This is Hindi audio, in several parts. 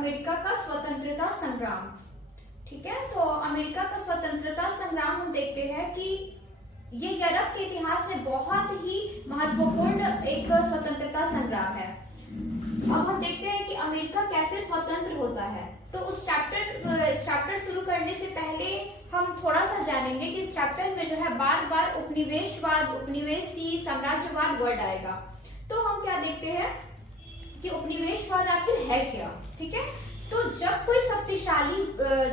अमेरिका का स्वतंत्रता संग्राम। ठीक है, तो अमेरिका का स्वतंत्रता संग्राम हम देखते हैं कि ये यूरोप के इतिहास में बहुत ही महत्वपूर्ण एक स्वतंत्रता संग्राम है। अब हम देखते हैं कि अमेरिका कैसे स्वतंत्र होता है। तो उस चैप्टर शुरू करने से पहले हम थोड़ा सा जानेंगे कि इस चैप्टर में जो है बार बार उपनिवेशवाद, उपनिवेशी, साम्राज्यवाद वर्ड आएगा। तो हम क्या देखते हैं कि उपनिवेशवाद आखिर है क्या। ठीक है, तो जब कोई शक्तिशाली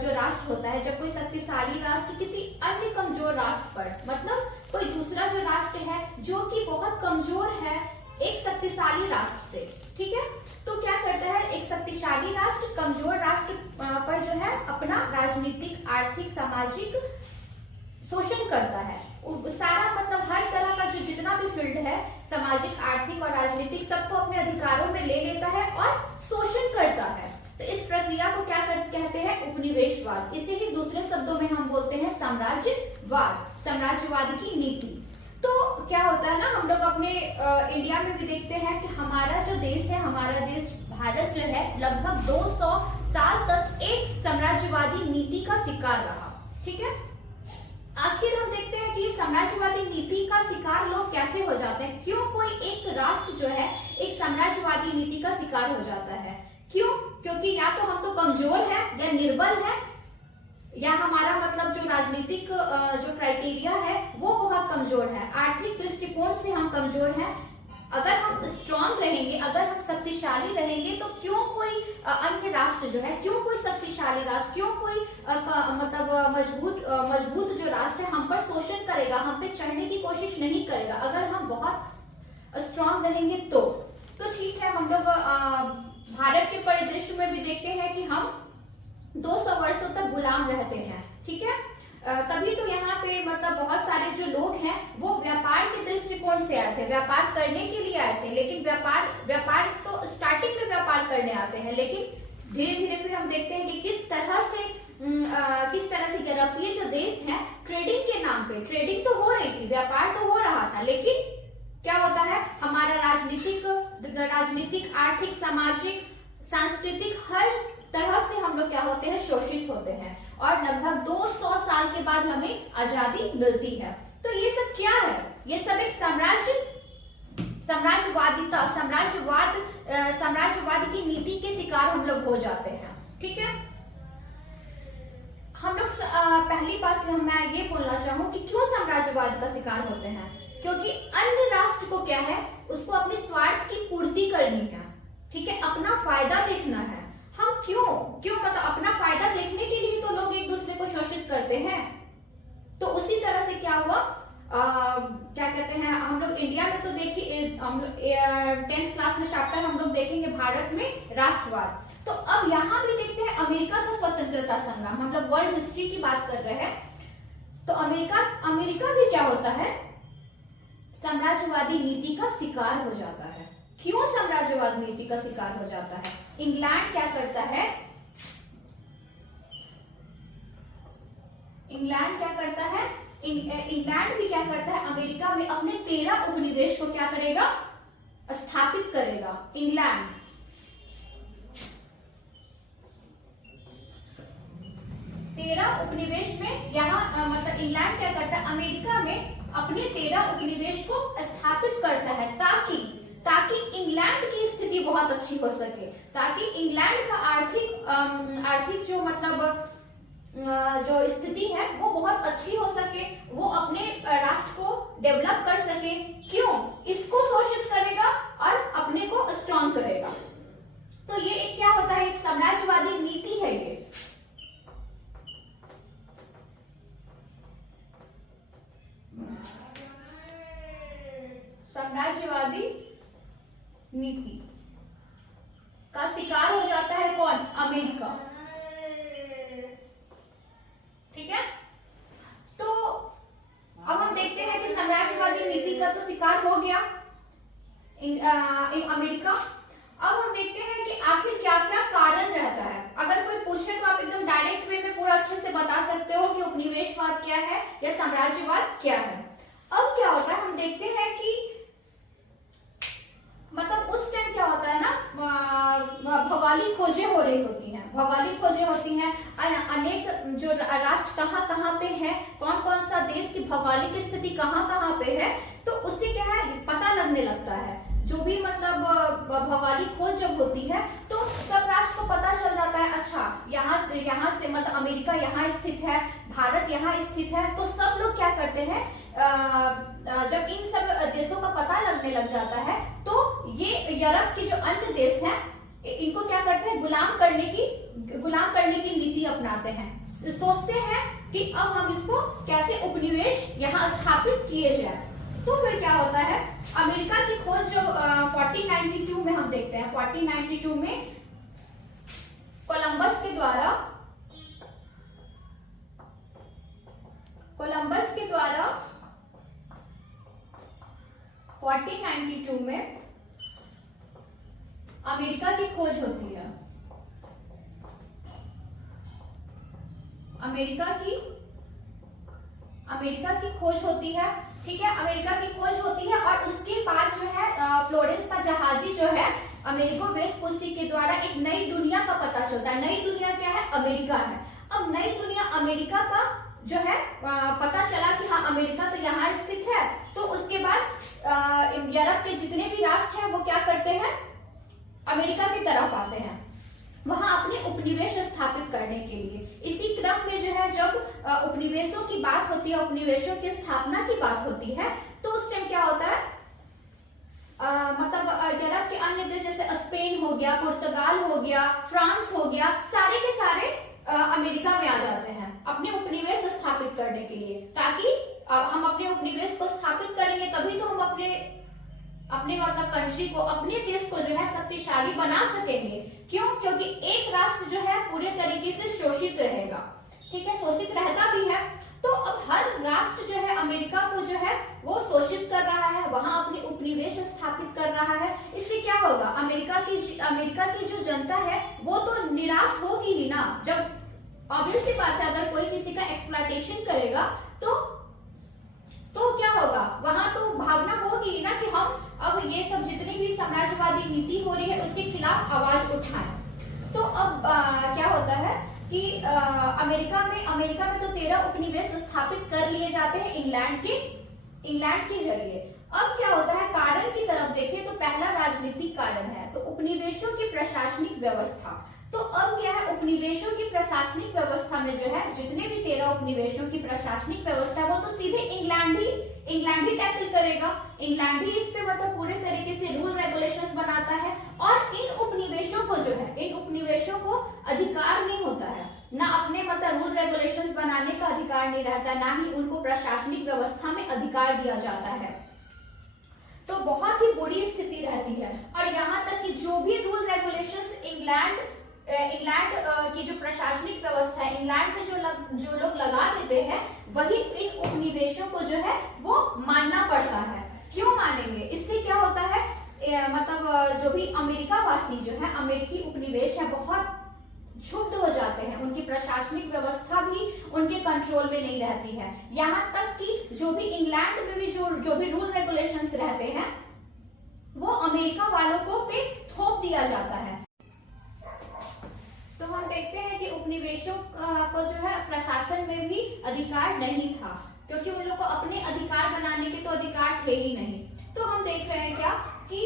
जो राष्ट्र होता है, जब कोई शक्तिशाली राष्ट्र किसी अन्य कमजोर राष्ट्र पर, मतलब कोई दूसरा जो राष्ट्र है जो कि बहुत कमजोर है एक शक्तिशाली राष्ट्र से, ठीक है, तो क्या करता है एक शक्तिशाली राष्ट्र कमजोर राष्ट्र पर जो है अपना राजनीतिक, आर्थिक, सामाजिक शोषण करता है। सारा मतलब हर तरह का जो जितना भी फील्ड है, सामाजिक, आर्थिक और राजनीतिक, सबको अपने अधिकारों में ले लेता है और शोषण करता है। तो इस प्रक्रिया को क्या कहते हैं, उपनिवेशवाद। इसे ही दूसरे शब्दों में हम बोलते हैं साम्राज्यवाद, साम्राज्यवाद की नीति। तो क्या होता है ना, हम लोग अपने इंडिया में भी देखते हैं कि हमारा जो देश है, हमारा देश भारत जो है लगभग 200 साल तक एक साम्राज्यवादी नीति का शिकार रहा। ठीक है, आखिर हम देखते हैं कि साम्राज्यवादी नीति का शिकार लोग कैसे हो जाते हैं, क्यों कोई एक राष्ट्र जो है एक साम्राज्यवादी नीति का शिकार हो जाता है। क्यों? क्योंकि या तो हम तो कमजोर है या निर्बल है, या हमारा मतलब जो राजनीतिक जो क्राइटेरिया है वो बहुत कमजोर है, आर्थिक दृष्टिकोण से हम कमजोर हैं। अगर हम स्ट्रांग रहेंगे, अगर हम शक्तिशाली रहेंगे, तो क्यों कोई अन्य राष्ट्र जो है, क्यों कोई शक्तिशाली राष्ट्र, क्यों कोई मतलब मजबूत जो राष्ट्र है हम पर शोषण करेगा, हम पे चढ़ने की कोशिश नहीं करेगा, अगर हम बहुत स्ट्रांग रहेंगे तो ठीक है। हम लोग भारत के परिदृश्य में भी देखते हैं कि हम 200 वर्षों तक गुलाम रहते हैं। ठीक है, तभी तो यहाँ पे मतलब बहुत सारे जो लोग हैं वो व्यापार के दृष्टिकोण से आए थे, व्यापार करने के लिए आए थे। लेकिन व्यापार तो स्टार्टिंग में व्यापार करने आते हैं, लेकिन धीरे धीरे फिर हम देखते हैं कि किस तरह से यूरोपीय जो देश है ट्रेडिंग के नाम पे, ट्रेडिंग तो हो रही थी, व्यापार तो हो रहा था, लेकिन क्या होता है हमारा राजनीतिक, आर्थिक, सामाजिक, सांस्कृतिक हर तरह से हम लोग क्या होते हैं, शोषित होते हैं। और लगभग 200 साल के बाद हमें आजादी मिलती है। तो ये सब क्या है, ये सब एक साम्राज्यवाद की नीति के शिकार हम लोग हो जाते हैं। ठीक है, हम लोग पहली बात मैं ये बोलना चाहूँ कि क्यों साम्राज्यवाद का शिकार होते हैं, क्योंकि अन्य राष्ट्र को क्या है, उसको अपने स्वार्थ की पूर्ति करनी है। ठीक है, अपना फायदा देखना है। हम क्यों मतलब अपना फायदा देखने के लिए तो लोग एक दूसरे को शोषित करते हैं। तो उसी तरह से क्या हुआ, क्या कहते हैं, हम लोग इंडिया में तो देखिए, हम लोग 10th क्लास में चैप्टर हम लोग देखेंगे भारत में राष्ट्रवाद। तो अब यहाँ भी देखते हैं अमेरिका का स्वतंत्रता संग्राम। हम लोग वर्ल्ड हिस्ट्री की बात कर रहे हैं। तो अमेरिका भी क्या होता है, साम्राज्यवादी नीति का शिकार हो जाता है। क्यों साम्राज्यवाद नीति का शिकार हो जाता है? इंग्लैंड क्या करता है, इंग्लैंड भी क्या करता है, अमेरिका में अपने 13 उपनिवेश को क्या करेगा, स्थापित करेगा। इंग्लैंड 13 उपनिवेश में यहाँ मतलब इंग्लैंड क्या करता है, अमेरिका में अपने 13 उपनिवेश को स्थापित करता है ताकि इंग्लैंड की स्थिति बहुत अच्छी हो सके, ताकि इंग्लैंड का आर्थिक जो मतलब जो स्थिति है वो बहुत अच्छी हो सके, वो अपने राष्ट्र को डेवलप कर सके। क्यों? इसको शोषित करेगा और अपने को स्ट्रॉन्ग करेगा। तो ये एक क्या होता है, एक साम्राज्यवादी नीति है। ये साम्राज्यवादी नीति का शिकार हो जाता है कौन, अमेरिका। ठीक है, तो अब हम देखते हैं कि साम्राज्यवादी नीति का तो शिकार हो गया अमेरिका। अब हम देखते हैं कि आखिर क्या क्या कारण रहता है। अगर कोई पूछे तो आप एकदम डायरेक्ट वे में पूरा अच्छे से बता सकते हो कि उपनिवेशवाद क्या है या साम्राज्यवाद क्या है। अब क्या होता है, हम देखते हैं कि मतलब उस टाइम क्या होता है ना, भौगोलिक खोजें हो रही होती होती हैं, अनेक जो राष्ट्र कहाँ कहाँ पे है, कौन कौन सा देश की भौगोलिक स्थिति कहाँ कहाँ पे है, तो उससे क्या है पता लगने लगता है। जो भी मतलब भौगोलिक खोज जब होती है तो सब राष्ट्र को पता चल जाता है, अच्छा यहाँ से मतलब अमेरिका यहाँ स्थित है, भारत यहाँ स्थित है। तो सब लोग क्या करते हैं, जब इन सब देशों का पता लगने लग जाता है तो ये यूरोप के जो अन्य देश हैं इनको क्या करते हैं, गुलाम करने की नीति अपनाते हैं। तो सोचते हैं कि अब हम इसको कैसे उपनिवेश यहाँ स्थापित किए जाए। तो फिर क्या होता है, अमेरिका की खोज जो 1492 में हम देखते हैं, 1492 में कोलंबस के द्वारा 1492 में अमेरिका की खोज होती है। अमेरिका की खोज होती है, ठीक है, अमेरिका की खोज होती है। और उसके बाद जो है फ्लोरेंस का जहाजी जो है अमेरिको वेस्पुसी के द्वारा एक नई दुनिया का पता चलता है। नई दुनिया क्या है, अमेरिका है। अब नई दुनिया अमेरिका का जो है पता चला कि हाँ अमेरिका तो यहाँ स्थित है। तो उसके बाद यूरोप के जितने भी राष्ट्र हैं वो क्या करते हैं, अमेरिका की तरफ आते हैं वहां अपने उपनिवेश स्थापित करने के लिए। इसी क्रम में जो है जब उपनिवेशों की बात होती है, उपनिवेशों की स्थापना की बात होती है, तो उस टाइम क्या होता है, मतलब यूरोप के अन्य देश जैसे स्पेन हो गया, पुर्तगाल हो गया, फ्रांस हो गया, सारे के सारे अमेरिका में आ जाते हैं अपने उपनिवेश स्थापित करने के लिए, ताकि हम अपने उपनिवेश को स्थापित करेंगे तभी तो हम अपने मतलब कंट्री को, अपने देश को जो है शक्तिशाली बना सकेंगे। क्यों? क्योंकि एक राष्ट्र जो है पूरे तरीके से शोषित रहेगा, ठीक है, शोषित रहता भी है। तो अब हर राष्ट्र जो है अमेरिका को जो है वो शोषित कर रहा है, वहां अपनी उपनिवेश स्थापित कर रहा है। इससे क्या होगा, अमेरिका की जो जनता है वो तो निराश होगी ही ना। जब ऑब्वियस सी बात है, अगर कोई किसी का एक्सप्लॉयटेशन करेगा तो क्या होगा, वहां तो भावना होगी ना कि हम अब ये सब जितनी भी साम्राज्यवादी नीति हो रही है उसके खिलाफ आवाज उठाएं। तो अब क्या होता है कि अमेरिका में तो 13 उपनिवेश स्थापित कर लिए जाते हैं इंग्लैंड के जरिए। अब क्या होता है, कारण की तरफ देखें तो पहला राजनीतिक कारण है, तो उपनिवेशों की प्रशासनिक व्यवस्था। तो अब क्या है, उपनिवेशों की प्रशासनिक व्यवस्था में जो है जितने भी 13 उपनिवेशों की प्रशासनिक व्यवस्था वो तो सीधे इंग्लैंड ही टैकल करेगा। इंग्लैंड ही इस पे मतलब पूरे तरीके से रूल रेगुलेशंस बनाता है। और इन उपनिवेशों को अधिकार नहीं होता है, ना अपने मतलब रूल रेगुलेशंस बनाने का अधिकार नहीं रहता, ना ही उनको प्रशासनिक व्यवस्था में अधिकार दिया जाता है। तो बहुत ही बुरी स्थिति रहती है। और यहाँ तक कि जो भी रूल रेगुलेशंस इंग्लैंड की जो प्रशासनिक व्यवस्था है इंग्लैंड में जो लोग लगा देते हैं वही इन उपनिवेशों को जो है वो मानना पड़ता है। क्यों मानेंगे, इससे क्या होता है, मतलब जो भी अमेरिका वासी जो है, अमेरिकी उपनिवेश है, बहुत क्षुब्ध हो जाते हैं। उनकी प्रशासनिक व्यवस्था भी उनके कंट्रोल में नहीं रहती है। यहाँ तक कि जो भी इंग्लैंड में भी जो भी रूल रेगुलेशंस रहते हैं वो अमेरिका वालों को पे थोप दिया जाता है। तो हम देखते हैं कि उपनिवेशों को जो है प्रशासन में भी अधिकार नहीं था, क्योंकि उन लोगों को अपने अधिकार बनाने के तो अधिकार थे ही नहीं। तो हम देख रहे हैं क्या कि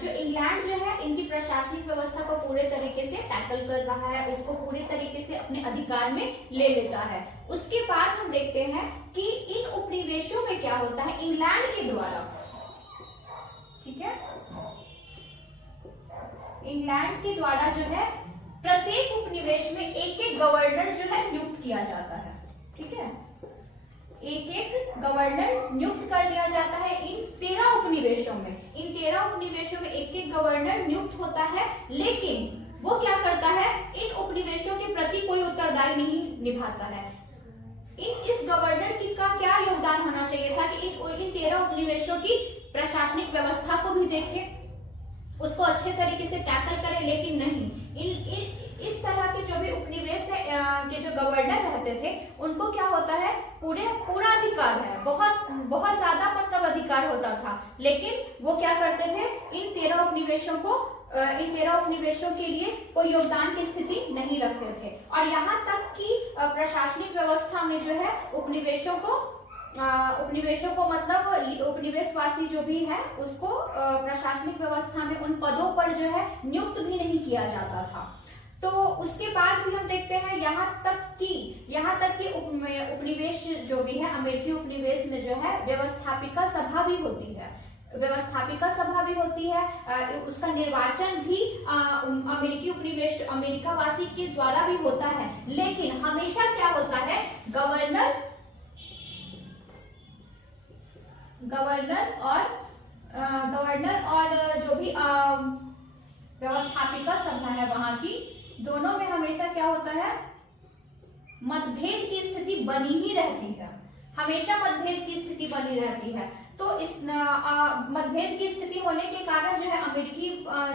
जो इंग्लैंड जो है इनकी प्रशासनिक व्यवस्था को पूरे तरीके से टैकल कर रहा है, उसको पूरे तरीके से अपने अधिकार में ले लेता है। उसके बाद हम देखते हैं कि इन उपनिवेशों में क्या होता है, इंग्लैंड के द्वारा, ठीक है, इंग्लैंड के द्वारा जो है प्रत्येक उपनिवेश में एक गवर्नर जो है नियुक्त किया जाता है, ठीक है, एक गवर्नर नियुक्त कर लिया जाता है इन 13 उपनिवेशों में। इन 13 उपनिवेशों में एक गवर्नर नियुक्त होता है, लेकिन वो क्या करता है, इन उपनिवेशों के प्रति कोई उत्तरदायी नहीं निभाता है। इस गवर्नर का क्या योगदान होना चाहिए था कि इन 13 उपनिवेशों की प्रशासनिक व्यवस्था को भी देखे, उसको अच्छे तरीके से टैकल करे, लेकिन नहीं। इस तरह के जो भी उपनिवेश है के जो गवर्नर रहते थे उनको क्या होता है, पूरा अधिकार है, बहुत बहुत ज्यादा मतलब अधिकार होता था, लेकिन वो क्या करते थे, इन 13 उपनिवेशों के लिए कोई योगदान की स्थिति नहीं रखते थे। और यहाँ तक कि प्रशासनिक व्यवस्था में जो है उपनिवेशों को मतलब उपनिवेशवासी जो भी है उसको प्रशासनिक व्यवस्था में उन पदों पर जो है नियुक्त भी नहीं किया जाता था। तो उसके बाद भी हम देखते हैं यहाँ तक कि उपनिवेश जो भी है, अमेरिकी उपनिवेश में जो है व्यवस्थापिका सभा भी होती है, उसका निर्वाचन भी अमेरिकावासी के द्वारा भी होता है, लेकिन हमेशा क्या होता है, गवर्नर और जो भी व्यवस्थापिका सभा है वहां की, दोनों में हमेशा क्या होता है, मतभेद की स्थिति बनी ही रहती है, हमेशा मतभेद की स्थिति बनी रहती है। तो इस मतभेद की स्थिति होने के कारण जो है अमेरिकी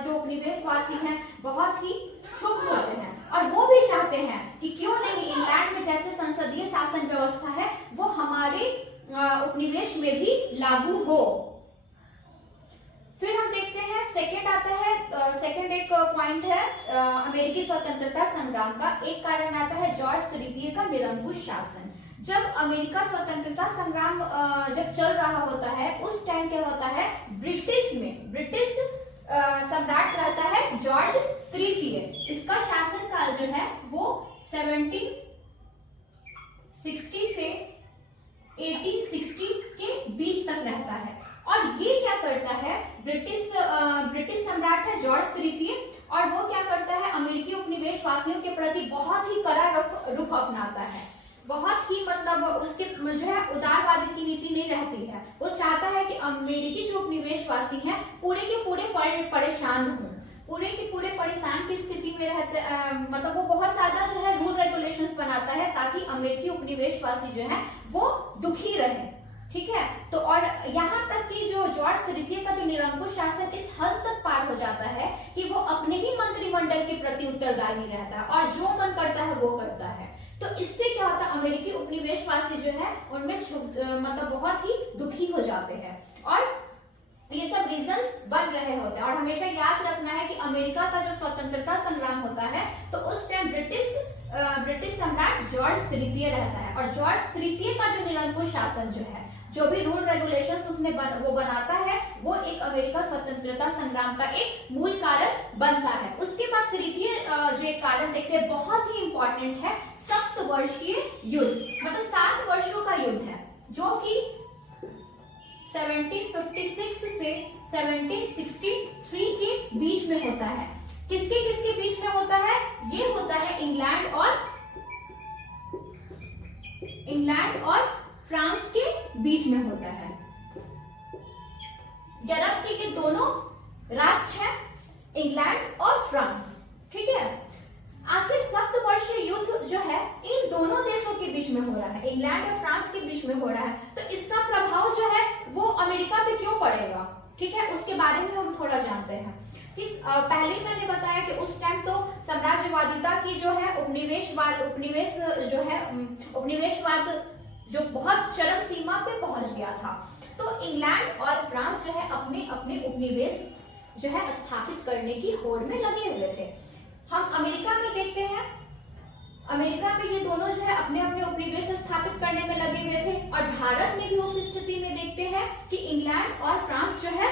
जो उपनिवेशवासी हैं बहुत ही क्षुब्ध होते हैं और वो भी चाहते हैं कि क्यों नहीं इंग्लैंड में जैसे संसदीय शासन व्यवस्था है वो हमारे उपनिवेश में भी लागू हो। फिर हम देखते हैं सेकंड एक पॉइंट है अमेरिकी स्वतंत्रता संग्राम का। एक कारण आता है जॉर्ज तृतीय का निरंकुश शासन। जब अमेरिका स्वतंत्रता संग्राम जब चल रहा होता है उस टाइम क्या होता है, ब्रिटिश सम्राट रहता है जॉर्ज तृतीय। इसका शासनकाल जो है वो 1760 से 1860 के बीच तक रहता है। और ये क्या करता है, ब्रिटिश सम्राट है जॉर्ज तृतीय और वो क्या करता है, अमेरिकी उपनिवेशवासियों के प्रति बहुत ही कड़ा रुख अपनाता है, बहुत ही मतलब उसके जो है उदारवादी की नीति नहीं रहती है। वो चाहता है कि अमेरिकी जो उपनिवेशवासी हैं पूरे के पूरे परेशान हों, पूरे के पूरे परेशान की स्थिति में रहते, मतलब वो बहुत ज्यादा जो है रूल रेगुलेशंस बनाता है ताकि अमेरिकी उपनिवेशवासी जो है वो दुखी रहे। ठीक है, तो और यहाँ तक कि जो जॉर्ज तृतीय का जो निरंकुश शासन इस हद तक पार हो जाता है कि वो अपने ही मंत्रिमंडल के प्रति उत्तरदायी रहता है और जो मन करता है वो करता है। तो इससे क्या होता है, अमेरिकी उपनिवेशवासी जो है उनमें मतलब बहुत ही दुखी हो जाते हैं और ये सब रीजंस बन रहे होते हैं। और हमेशा याद रखना है कि अमेरिका का जो स्वतंत्रता संग्राम होता है तो उस टाइम ब्रिटिश सम्राट जॉर्ज तृतीय रहता है और जॉर्ज तृतीय का जो निरंकुश शासन जो है, जो भी रूल रेगुलेशंस उसमें वो बनाता है, वो एक अमेरिका स्वतंत्रता संग्राम का एक मूल कारण बनता है। उसके बाद तृतीय जो एक कारण देखते हैं बहुत ही इंपॉर्टेंट है, सप्तवर्षीय युद्ध, मतलब 7 वर्षों का युद्ध है जो कि 1756 से 1763 के बीच में होता है। किसके बीच में होता है, ये होता है इंग्लैंड और फ्रांस के बीच में होता है। यूरोप के दोनों राष्ट्र हैं इंग्लैंड और फ्रांस। ठीक है, आखिर सप्तवर्षीय युद्ध जो है इन दोनों देशों के बीच में हो रहा है, इंग्लैंड और फ्रांस के बीच में हो रहा है, तो इसका प्रभाव जो है वो अमेरिका पे क्यों पड़ेगा। ठीक है, उसके बारे में हम थोड़ा जानते हैं कि पहले मैंने बताया कि उस टाइम तो साम्राज्यवादिता की जो है उपनिवेशवाद जो बहुत चरम सीमा पे पहुंच गया था। तो इंग्लैंड और फ्रांस जो है अपने उपनिवेश जो है स्थापित करने की होड़ में लगे हुए थे। हम अमेरिका में देखते हैं, अमेरिका में ये दोनों जो है अपने उपनिवेश स्थापित करने में लगे हुए थे और भारत में भी उस स्थिति में देखते हैं कि इंग्लैंड और फ्रांस जो है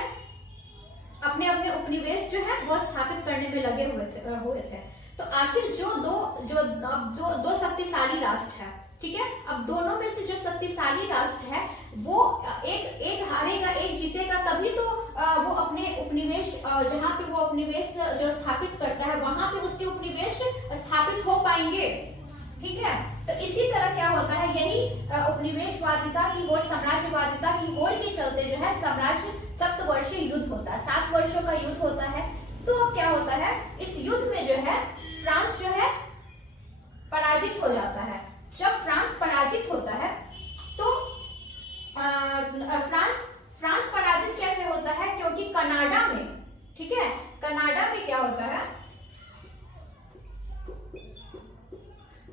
अपने उपनिवेश जो है वो स्थापित करने में लगे हुए थे। तो आखिर जो दो शक्तिशाली राष्ट्र है, ठीक है, अब दोनों में से जो शक्तिशाली राष्ट्र है वो एक हारेगा एक जीतेगा, तभी तो वो अपने उपनिवेश जहाँ पे वो उपनिवेश जो स्थापित करता है वहां पे उसके उपनिवेश स्थापित हो पाएंगे। ठीक है, तो इसी तरह क्या होता है, यही उपनिवेशवादिता की होड़, साम्राज्यवादिता की होड़ के चलते जो है सप्तवर्षीय युद्ध होता है, 7 वर्षों का युद्ध होता है। तो क्या होता है, इस युद्ध में जो है फ्रांस जो है पराजित हो जाता है। जब फ्रांस पराजित होता है तो फ्रांस पराजित कैसे होता है, क्योंकि कनाडा में, ठीक है, कनाडा में क्या होता है,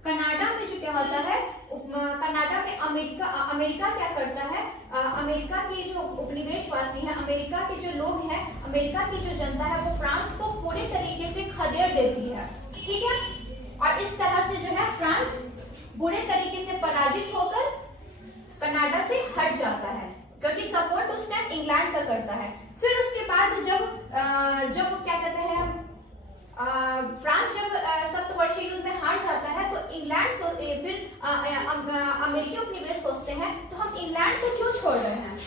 कनाडा में जो क्या होता है, कनाडा में अमेरिका क्या करता है, अमेरिका के जो उपनिवेशवासी हैं, अमेरिका के जो लोग हैं, अमेरिका की जो जनता है, वो फ्रांस को पूरे तरीके से खदेड़ देती है, ठीक है। और इस तरह से जो है फ्रांस बुरे तरीके से पराजित होकर कनाडा से हट जाता है, क्योंकि सपोर्ट उस टाइम इंग्लैंड का करता है। फिर उसके बाद जब क्या कहते हैं, फ्रांस जब सप्तवर्षीय युद्ध में हार जाता है, तो इंग्लैंड फिर अमेरिकी उपनिवेश सोचते हैं, तो हम इंग्लैंड को क्यों छोड़ रहे हैं,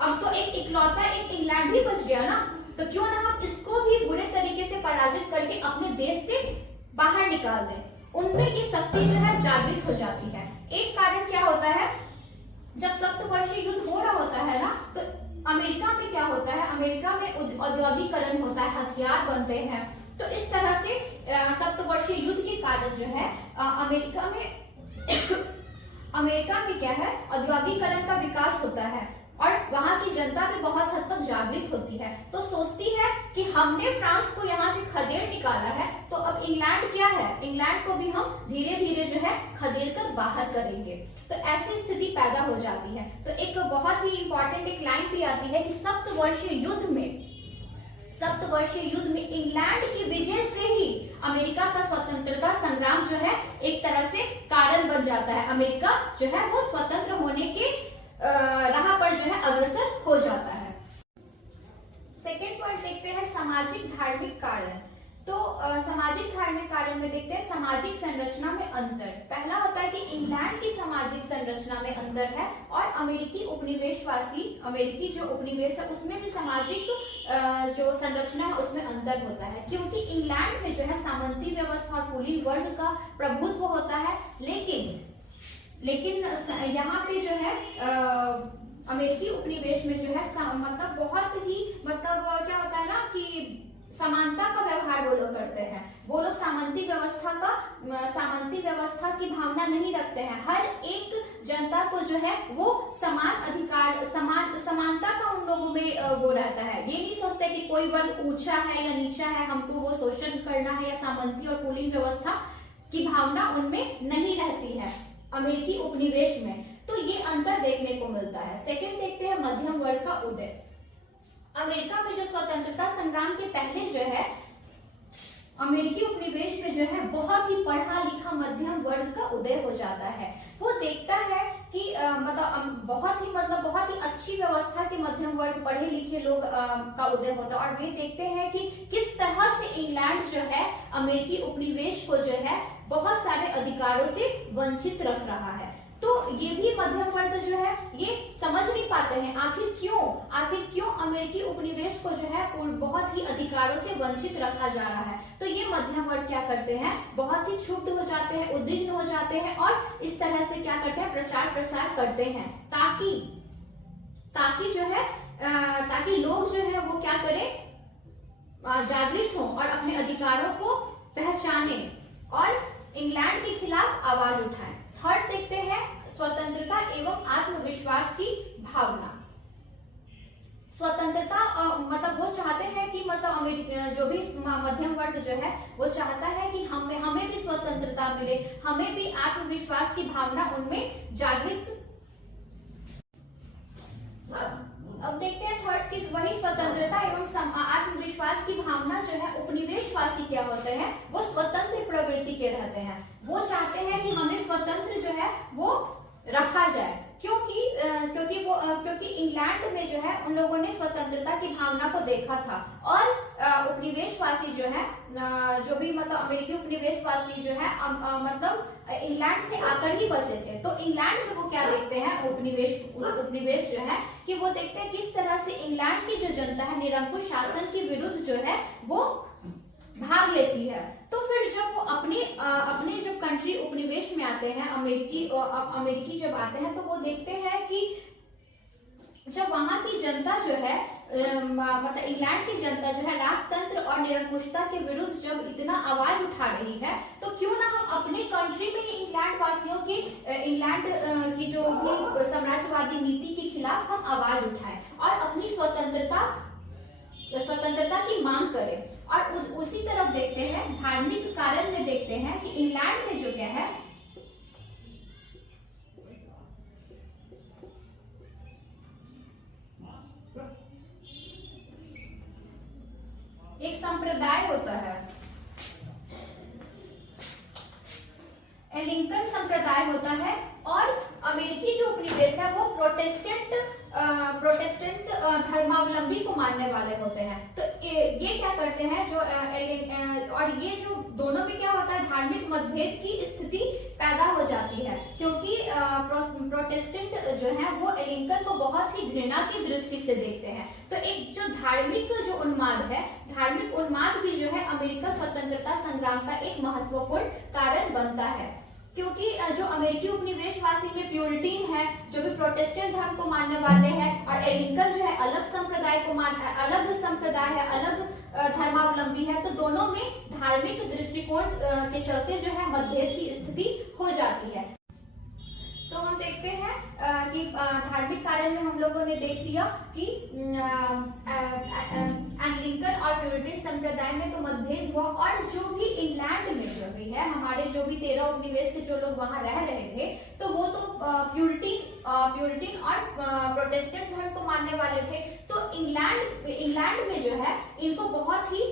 अब तो एक इकलौता एक इंग्लैंड ही बच गया ना, तो क्यों ना हम इसको भी बुरे तरीके से पराजित करके अपने देश से बाहर निकाल दें। उनमें ये शक्ति जो है जागृत हो जाती है। एक कारण क्या होता है, जब सप्तवर्षीय युद्ध हो रहा होता है ना, तो अमेरिका में क्या होता है, अमेरिका में औद्योगिकरण होता है, हथियार बनते हैं। तो इस तरह से सप्तवर्षीय युद्ध के कारण जो है अमेरिका में क्या है, औद्योगिकरण का विकास होता है और वहां की जनता भी बहुत हद तक जागृत होती है। तो सोचती है कि हमने फ्रांस को यहाँ से खदेड़ निकाला है, तो अब इंग्लैंड क्या है, इंग्लैंड को भी हम धीरे धीरे जो है खदेड़ कर बाहर करेंगे। तो ऐसी स्थिति पैदा हो जाती है। तो एक बहुत ही इंपॉर्टेंट एक लाइन भी आती है कि सप्तवर्षीय युद्ध में इंग्लैंड की विजय से ही अमेरिका का स्वतंत्रता संग्राम जो है एक तरह से कारण बन जाता है। अमेरिका जो है वो स्वतंत्र होने के राह पर जो है अग्रसर हो जाता है। सेकेंड पॉइंट देखते हैं सामाजिक धार्मिक कारण। तो सामाजिक धार्मिक कारण में देखते हैं सामाजिक संरचना में अंतर। पहला होता है कि इंग्लैंड की सामाजिक संरचना में अंतर है और अमेरिकी जो उपनिवेश है उसमें भी सामाजिक जो संरचना है उसमें अंतर होता है, क्योंकि इंग्लैंड में जो है सामंती व्यवस्था और कुलीन वर्ग का प्रभुत्व होता है, लेकिन यहाँ पे जो है अमेरिकी उपनिवेश में जो है मतलब बहुत ही मतलब क्या होता है ना कि समानता का व्यवहार वो लोग करते हैं। वो लोग सामंती व्यवस्था की भावना नहीं रखते हैं। हर एक जनता को जो है वो समान अधिकार, समानता का उन लोगों में वो रहता है। ये नहीं सोचते कि कोई वर्ग ऊंचा है या नीचा है, हमको वो शोषण करना है, या सामंती और कुलीन व्यवस्था की भावना उनमें नहीं रहती है अमेरिकी उपनिवेश में। तो ये अंतर देखने को मिलता है। सेकंड देखते हैं मध्यम वर्ग का उदय। अमेरिका में जो स्वतंत्रता संग्राम के पहले जो है अमेरिकी उपनिवेश में जो है बहुत ही पढ़ा लिखा मध्यम वर्ग का उदय हो जाता है। वो देखता है कि बहुत ही अच्छी व्यवस्था के मध्यम वर्ग, पढ़े लिखे लोग का उदय होता है, और वे देखते हैं कि किस तरह से इंग्लैंड जो है अमेरिकी उपनिवेश को जो है बहुत सारे अधिकारों से वंचित रख रहा है। तो ये भी मध्यम वर्ग जो है ये समझ नहीं पाते हैं आखिर क्यों अमेरिकी उपनिवेश को जो है बहुत ही अधिकारों से वंचित रखा जा रहा है। तो ये मध्यम वर्ग क्या करते हैं, बहुत ही क्षुब्ध हो जाते हैं, उद्विग्न हो जाते हैं और इस तरह से क्या करते हैं, प्रचार प्रसार करते हैं ताकि जो है ताकि लोग जो है वो क्या करें, जागृत हों और अपने अधिकारों को पहचाने और इंग्लैंड के खिलाफ आवाज उठाएं। थर्ड देखते हैं स्वतंत्रता एवं आत्मविश्वास की भावना। स्वतंत्रता मतलब वो चाहते हैं कि मतलब जो भी मध्यम वर्ग जो है वो चाहता है कि हमें भी स्वतंत्रता मिले, हमें भी आत्मविश्वास की भावना उनमें जागृत। अब देखते हैं थर्ड की वही स्वतंत्रता एवं आत्मविश्वास की भावना जो है उपनिवेशवासी क्या होते हैं, वो स्वतंत्र प्रवृत्ति के रहते हैं। वो चाहते हैं कि हमें स्वतंत्र जो है वो रखा जाए, क्योंकि इंग्लैंड में जो है उन लोगों ने स्वतंत्रता की भावना को देखा था और उपनिवेशवासी जो है जो भी मतलब अमेरिकी उपनिवेशवासी जो है मतलब इंग्लैंड से आकर ही बसे थे। तो इंग्लैंड में वो क्या देखते हैं, उपनिवेश जो है कि वो देखते हैं किस तरह से इंग्लैंड की जो जनता है निरंकुश शासन के विरुद्ध जो है वो भाग लेती है। तो फिर जब वो अपने जब कंट्री उपनिवेश में आते हैं, अमेरिकी जब आते हैं, तो वो देखते हैं कि जब वहां की जनता जो है मतलब इंग्लैंड की जनता जो है राजतंत्र और निरंकुशता के विरुद्ध जब इतना आवाज उठा रही है, तो क्यों ना हम अपने कंट्री में ही इंग्लैंड वासियों की की जो भी साम्राज्यवादी नीति के खिलाफ हम आवाज उठाएं और अपनी स्वतंत्रता स्वतंत्रता की मांग करें। और उसी तरफ देखते हैं, धार्मिक कारण में देखते हैं कि इंग्लैंड में जो क्या है, एक संप्रदाय होता है, लिंकन संप्रदाय होता है, और अमेरिकी जो उपनिवेश है वो प्रोटेस्टेंट धर्मावलंबी को मानने वाले होते हैं। तो ये क्या करते हैं जो और ये जो दोनों में क्या होता है, धार्मिक मतभेद की स्थिति पैदा हो जाती है, क्योंकि प्रोटेस्टेंट जो है वो लिंकन को बहुत ही घृणा की दृष्टि से देखते हैं। तो एक जो धार्मिक जो उन्माद है, धार्मिक उन्माद भी जो है अमेरिका स्वतंत्रता संग्राम का एक महत्वपूर्ण कारण बनता है, क्योंकि जो अमेरिकी उपनिवेशवासी में प्यूरिटीन है, जो भी प्रोटेस्टेंट धर्म को मानने वाले हैं, और लिंकन जो है अलग संप्रदाय है, अलग धर्मावलंबी है, तो दोनों में धार्मिक दृष्टिकोण के चलते जो है मतभेद की स्थिति हो जाती है। तो हम देखते हैं कि धार्मिक कारण में हम लोगों ने देख लिया कि एंग्लिकन और प्यूरिटन संप्रदाय में तो मतभेद हुआ, और जो भी इंग्लैंड में जो भी है, हमारे जो भी 13 उपनिवेश के जो लोग वहां रह रहे थे, तो वो तो प्यूरिटन और प्रोटेस्टेंट धर्म को मानने वाले थे। तो इंग्लैंड में जो है इनको बहुत ही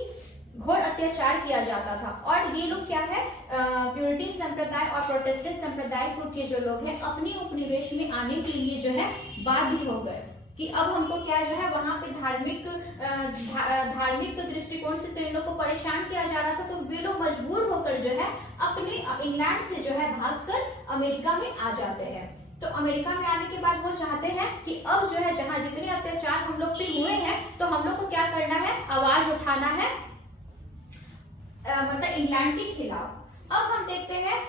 घोर अत्याचार किया जाता था, और ये लोग क्या है, प्यूरिटन संप्रदाय और प्रोटेस्टेंट संप्रदाय के जो लोग हैं अपनी उपनिवेश में आने के लिए जो है बाध्य हो गए कि अब हमको क्या जो है वहां पे धार्मिक दृष्टिकोण से तो इन लोग को परेशान किया जा रहा था, तो वे लोग मजबूर होकर जो है अपने इंग्लैंड से जो है भागकर अमेरिका में आ जाते हैं। तो अमेरिका में आने के बाद वो चाहते हैं कि अब जो है जहां जितने अत्याचार हम लोग पे हुए हैं, तो हम लोग को क्या करना है, आवाज उठाना है, मतलब इंग्लैंड के खिलाफ। अब हम देखते हैं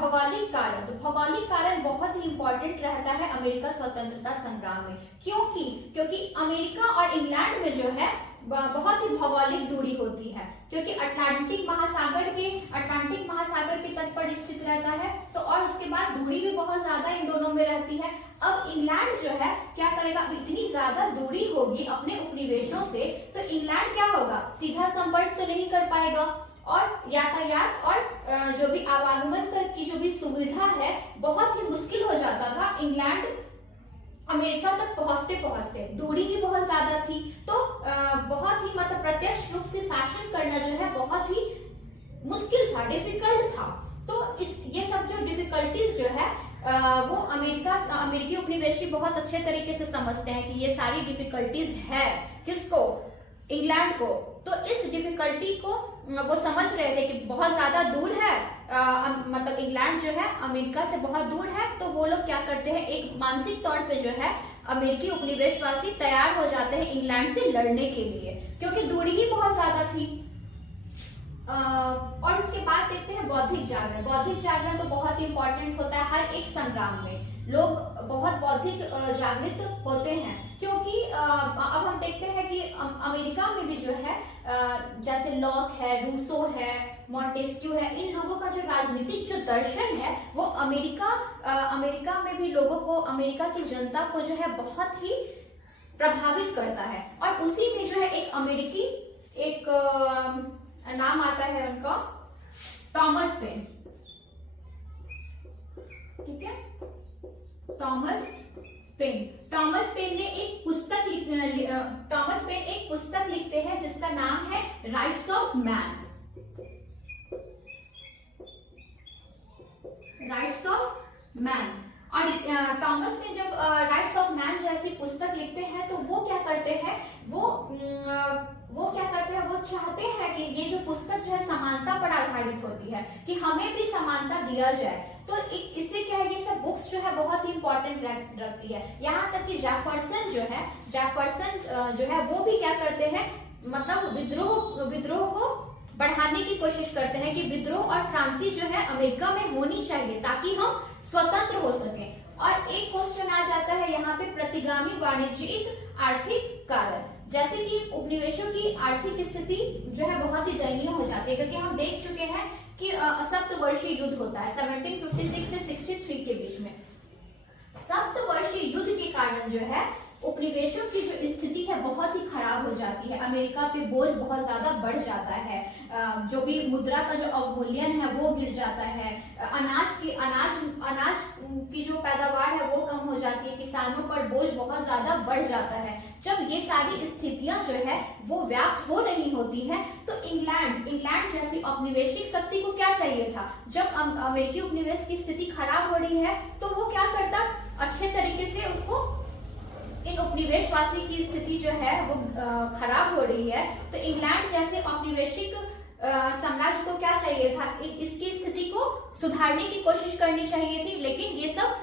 भौगोलिक कारण। तो भौगोलिक कारण बहुत ही इंपॉर्टेंट रहता है अमेरिका स्वतंत्रता संग्राम में, क्योंकि अमेरिका और इंग्लैंड में जो है बहुत ही भौगोलिक दूरी होती है, क्योंकि अटलांटिक महासागर के तट पर स्थित रहता है, तो और उसके बाद दूरी भी बहुत ज्यादा इन दोनों में रहती है। अब इंग्लैंड जो है क्या करेगा, अब इतनी ज्यादा दूरी होगी अपने उपनिवेशों से, तो इंग्लैंड क्या होगा, सीधा संपर्क तो नहीं कर पाएगा, और यातायात और जो भी आवागमन की जो भी सुविधा है बहुत ही मुश्किल हो जाता था। इंग्लैंड अमेरिका तक पहुंचते दूरी भी बहुत ज्यादा थी, तो बहुत ही मतलब प्रत्यक्ष रूप से शासन करना जो है बहुत ही मुश्किल था, डिफिकल्ट था। तो ये सब जो डिफिकल्टीज जो है वो अमेरिकी उपनिवेशी बहुत अच्छे तरीके से समझते हैं कि ये सारी डिफिकल्टीज है किसको, इंग्लैंड को। तो इस डिफिकल्टी को वो समझ रहे थे कि बहुत ज्यादा दूर है, मतलब इंग्लैंड जो है अमेरिका से बहुत दूर है, तो वो लोग क्या करते हैं, एक मानसिक तौर पे जो है अमेरिकी उपनिवेशवासी तैयार हो जाते हैं इंग्लैंड से लड़ने के लिए, क्योंकि दूरी ही बहुत ज्यादा थी। और इसके बाद देखते हैं बौद्धिक जागरण। बौद्धिक जागरण तो बहुत इंपॉर्टेंट होता है हर एक संग्राम में, लोग बहुत बौद्धिक जागृत होते हैं, क्योंकि अब हम देखते हैं कि अमेरिका में भी जो है जैसे लॉक है, रूसो है, मॉन्टेस्क्यू है, इन लोगों का जो राजनीतिक जो दर्शन है वो अमेरिका में भी लोगों को, अमेरिका की जनता को जो है बहुत ही प्रभावित करता है। और उसी में जो है एक अमेरिकी नाम आता है उनका, टॉमस पेन, ठीक है, टॉमस पेन ने एक पुस्तक लिखते हैं जिसका नाम है राइट्स ऑफ मैन। और टॉमस पेन जब राइट्स ऑफ मैन जैसी पुस्तक लिखते हैं तो वो क्या करते हैं, वो चाहते हैं कि ये जो पुस्तक जो है समानता पर आधारित होती है, कि हमें भी समानता दिया जाए। तो इससे क्या है, ये सब बुक्स जो है बहुत ही इंपॉर्टेंट रखती है। यहाँ तक कि जेफरसन जो है वो भी क्या करते हैं, मतलब विद्रोह को बढ़ाने की कोशिश करते हैं कि विद्रोह और क्रांति जो है अमेरिका में होनी चाहिए ताकि हम स्वतंत्र हो सके। और एक क्वेश्चन आ जाता है यहाँ पे, प्रतिगामी वाणिज्यिक आर्थिक कारण, जैसे कि उपनिवेशों की आर्थिक स्थिति जो है बहुत ही दयनीय हो जाती है, क्योंकि हम देख चुके हैं कि सप्तवर्षीय युद्ध होता है 1756 से 63 के बीच में। सप्तवर्षीय युद्ध के कारण जो है उपनिवेशों की जो स्थिति है बहुत ही खराब हो जाती है। अमेरिका पे बोझ बहुत ज्यादा बढ़ जाता है, जो भी मुद्रा का जो अवमूल्यन है वो गिर जाता है, अनाज की जो पैदावार है वो कम हो जाती है, किसानों पर बोझ बहुत ज्यादा बढ़ जाता है। जब ये सारी स्थितियां जो है वो व्याप्त हो रही होती है तो इंग्लैंड जैसी औपनिवेशिक शक्ति को क्या चाहिए था, जब अमेरिकी उपनिवेश की स्थिति खराब हो रही है तो वो क्या करता, अच्छे तरीके से उसको इन उपनिवेशवासी की स्थिति जो है वो खराब हो रही है तो इंग्लैंड जैसे औपनिवेशिक साम्राज्य को क्या चाहिए था, इसकी स्थिति को सुधारने की कोशिश करनी चाहिए थी, लेकिन ये सब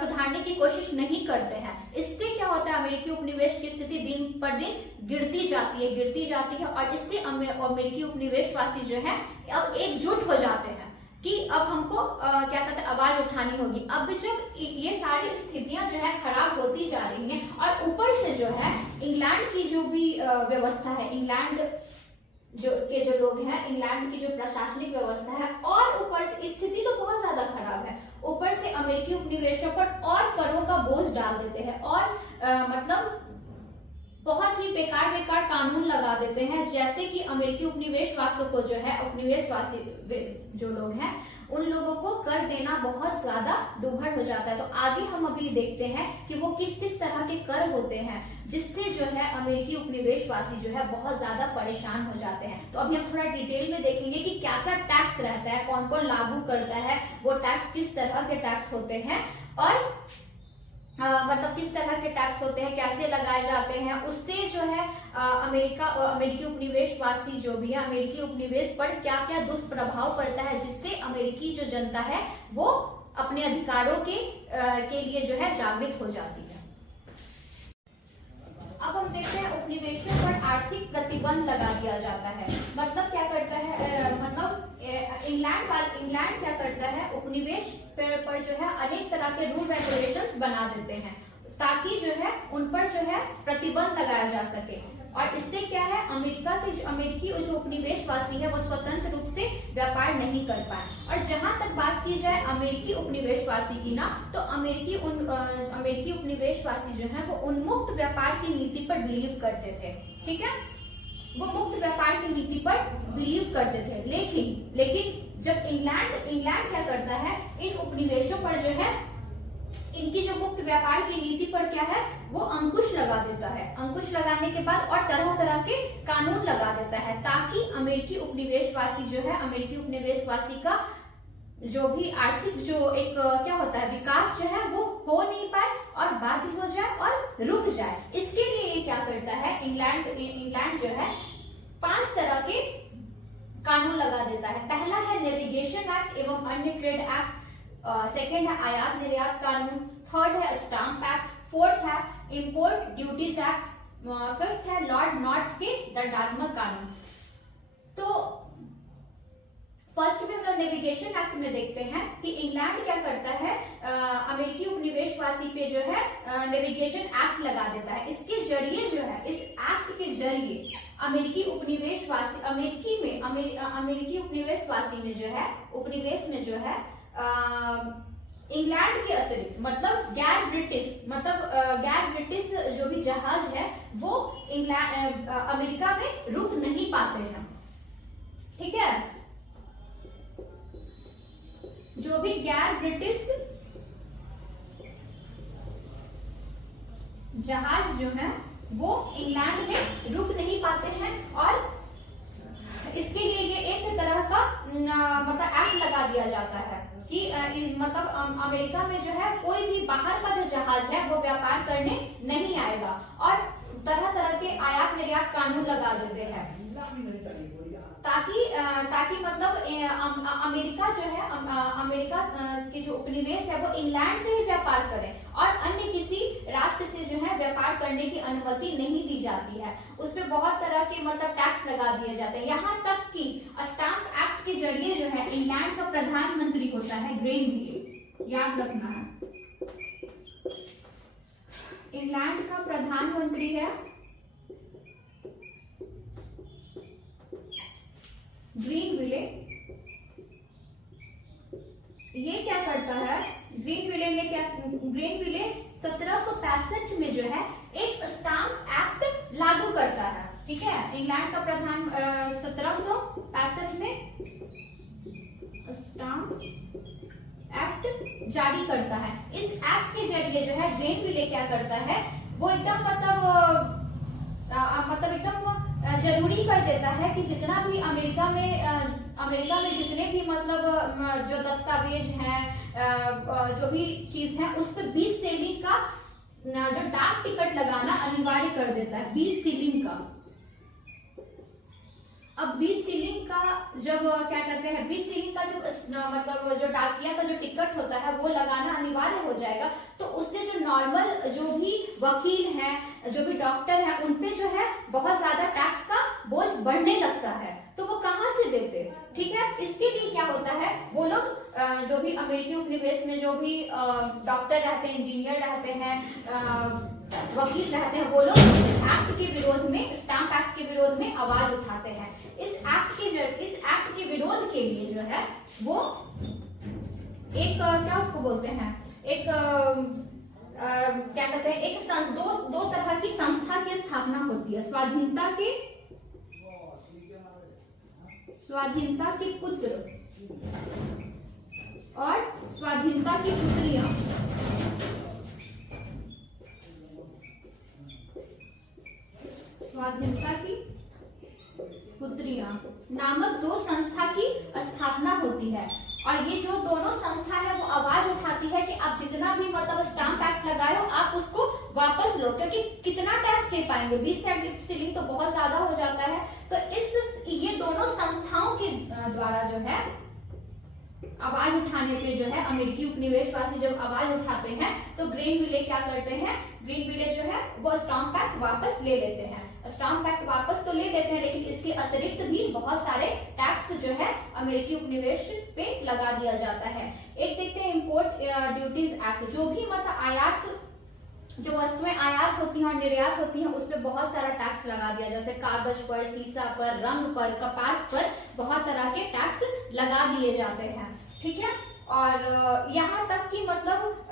सुधारने की कोशिश नहीं करते हैं। इससे क्या होता है, अमेरिकी उपनिवेश की स्थिति दिन पर दिन गिरती जाती है और इससे अमेरिकी उपनिवेशवासी जो है अब एकजुट हो जाते हैं कि अब हमको क्या कहते हैं आवाज उठानी होगी। अब जब ये सारी स्थितियां जो है खराब होती जा रही हैं और ऊपर से जो है इंग्लैंड की जो भी व्यवस्था है, इंग्लैंड जो लोग हैं, इंग्लैंड की जो प्रशासनिक व्यवस्था है और ऊपर से स्थिति तो बहुत ज्यादा खराब है, ऊपर से अमेरिकी उपनिवेशों पर और करों का बोझ डाल देते हैं और मतलब बहुत ही बेकार कानून लगा देते हैं, जैसे कि अमेरिकी उपनिवेशवासियों को जो है, उपनिवेशवासी जो लोग हैं उन लोगों को कर देना बहुत ज्यादा दुभर हो जाता है। तो आगे हम अभी देखते हैं कि वो किस किस तरह के कर होते हैं जिससे जो है अमेरिकी उपनिवेशवासी जो है बहुत ज्यादा परेशान हो जाते हैं। तो अभी हम थोड़ा डिटेल में देखेंगे कि क्या क्या टैक्स रहता है, कौन कौन लागू करता है, वो टैक्स किस तरह के टैक्स होते हैं और मतलब किस तरह के टैक्स होते हैं, कैसे लगाए जाते हैं, उससे जो है अमेरिकी उपनिवेशवासी जो भी है, अमेरिकी उपनिवेश पर क्या क्या दुष्प्रभाव पड़ता है, जिससे अमेरिकी जो जनता है वो अपने अधिकारों के लिए जो है जागृत हो जाती है। अब हम देखते हैं उपनिवेशों पर आर्थिक प्रतिबंध लगा दिया जाता है। मतलब क्या करता है, मतलब इंग्लैंड क्या करता है, उपनिवेश पर जो है अनेक तरह के रूल रेगुलेशंस बना देते हैं ताकि जो है उन पर जो है प्रतिबंध लगाया जा सके। और इससे क्या है, अमेरिकी जो उपनिवेशवासी है वो स्वतंत्र रूप से व्यापार नहीं कर पाए। और जहां तक बात की जाए अमेरिकी उपनिवेशवासी की ना, तो अमेरिकी उपनिवेशवासी जो है वो उन्मुक्त व्यापार की नीति पर बिलीव करते थे। ठीक है, वो मुक्त व्यापार की नीति पर बिलीव करते थे, लेकिन जब इंग्लैंड क्या करता है, इन उपनिवेशों पर जो है इनकी जो मुक्त व्यापार की नीति पर क्या है वो अंकुश लगा देता है। अंकुश लगाने के बाद और तरह तरह के कानून लगा देता है ताकि अमेरिकी उपनिवेशवासी जो है, अमेरिकी उपनिवेशवासी का जो भी आर्थिक जो एक क्या होता है विकास जो है वो हो नहीं पाए और बाध्य हो जाए और रुक जाए। इसके लिए ये क्या करता है, इंग्लैंड जो है 5 तरह के कानून लगा देता है। पहला है नेविगेशन एक्ट एवं अन्य ट्रेड एक्ट, सेकेंड है आयात निर्यात कानून, थर्ड है स्टाम्प एक्ट, फोर्थ है इंपोर्ट ड्यूटीज एक्ट, फिफ्थ है लॉर्ड नॉर्थ के दंडात्मक कानून। तो फर्स्ट में हम लोग नेविगेशन एक्ट में देखते हैं कि इंग्लैंड क्या करता है, अमेरिकी उपनिवेशवासी पे जो है नेविगेशन एक्ट लगा देता है। इसके जरिए जो है, इस एक्ट के जरिए अमेरिकी उपनिवेशवासी अमेरिकी उपनिवेशवासी में जो है, उपनिवेश में जो है इंग्लैंड के अतिरिक्त मतलब गैर ब्रिटिश जो भी जहाज है वो अमेरिका में रुक नहीं पाते हैं। ठीक है, जो भी गैर ब्रिटिश जहाज जो है वो इंग्लैंड में रुक नहीं पाते हैं और इसके लिए ये एक तरह का मतलब एक्ट लगा दिया जाता है कि मतलब अमेरिका में जो है कोई भी बाहर का जो जहाज है वो व्यापार करने नहीं आएगा और तरह तरह के आयात निर्यात कानून लगा देते हैं ताकि मतलब अमेरिका जो है, अमेरिका के जो उपनिवेश है वो इंग्लैंड से ही व्यापार करे और अन्य किसी राष्ट्र से जो है व्यापार करने की अनुमति नहीं दी जाती है। उसपे बहुत तरह के मतलब टैक्स लगा दिए जाते हैं। यहाँ तक कि स्टाम्प एक्ट के जरिए जो है इंग्लैंड का प्रधानमंत्री होता है ग्रेनविले, याद रखना है, इंग्लैंड का प्रधानमंत्री है ग्रीनविले। ये क्या करता है, ग्रीनविले 1765 में जो है एक स्टाम्प एक्ट लागू करता है। ठीक है, इंग्लैंड का प्रधान 1765 में स्टाम्प एक्ट जारी करता है। इस एक्ट के जरिए जो है ग्रेनविले क्या करता है, वो एकदम मतलब एकदम जरूरी कर देता है कि जितना भी अमेरिका में जितने भी मतलब जो दस्तावेज हैं, जो भी चीज है, उस पर 20 सेलिंग का जो डाक टिकट लगाना अनिवार्य कर देता है। 20 सेलिंग का। अब 20 सीलिंग का जब क्या कहते हैं, 20 सीलिंग का जो मतलब जो डाकिया का जो टिकट होता है वो लगाना अनिवार्य हो जाएगा, तो उससे जो नॉर्मल जो भी वकील हैं, जो भी डॉक्टर हैं, उनपे जो है बहुत ज्यादा टैक्स का बोझ बढ़ने लगता है। तो वो कहाँ से देते? ठीक है, इसके लिए क्या होता है, वो लोग जो भी अमेरिकी उपनिवेश में जो भी डॉक्टर रहते हैं, इंजीनियर रहते हैं, वकील रहते हैं, वो लोग एक्ट के विरोध में, स्टाम्प एक्ट के विरोध में आवाज उठाते हैं। इस एक्ट के विरोध के लिए जो है वो एक क्या उसको बोलते हैं, एक क्या कहते हैं, एक दो तरह की संस्था की स्थापना होती है। स्वाधीनता के पुत्र और स्वाधीनता की पुत्रियां। स्वाधीनता की पुत्रियां नामक दो संस्था की स्थापना होती है। और ये जो दोनों संस्था है वो आवाज उठाती है कि आप जितना भी मतलब स्टाम्प एक्ट लगाए हो, आप उसको वापस लो, क्योंकि कितना टैक्स दे पाएंगे, 20 सीलिंग तो बहुत ज्यादा हो जाता है। तो ये दोनों संस्थाओं के द्वारा जो है आवाज उठाने पे जो है अमेरिकी उपनिवेशवासी जब आवाज उठाते हैं, तो ग्रेनविले क्या करते हैं, ग्रेनविले जो है वो स्टाम्प एक्ट वापस ले लेते हैं। स्टाम्प एक्ट वापस तो ले लेते हैं, लेकिन इसके अतिरिक्त भी बहुत सारे टैक्स जो है अमेरिकी उपनिवेश पे लगा दिया जाता है। एक देखते हैं इंपोर्ट ड्यूटीज एक्ट, जो भी मतलब आयात, जो वस्तुएं आयात होती हैं और निर्यात होती हैं, उस पर बहुत सारा टैक्स लगा दिया, जैसे कागज पर, सीसा पर, रंग पर, कपास पर बहुत तरह के टैक्स लगा दिए जाते हैं। ठीक है, और यहाँ तक कि मतलब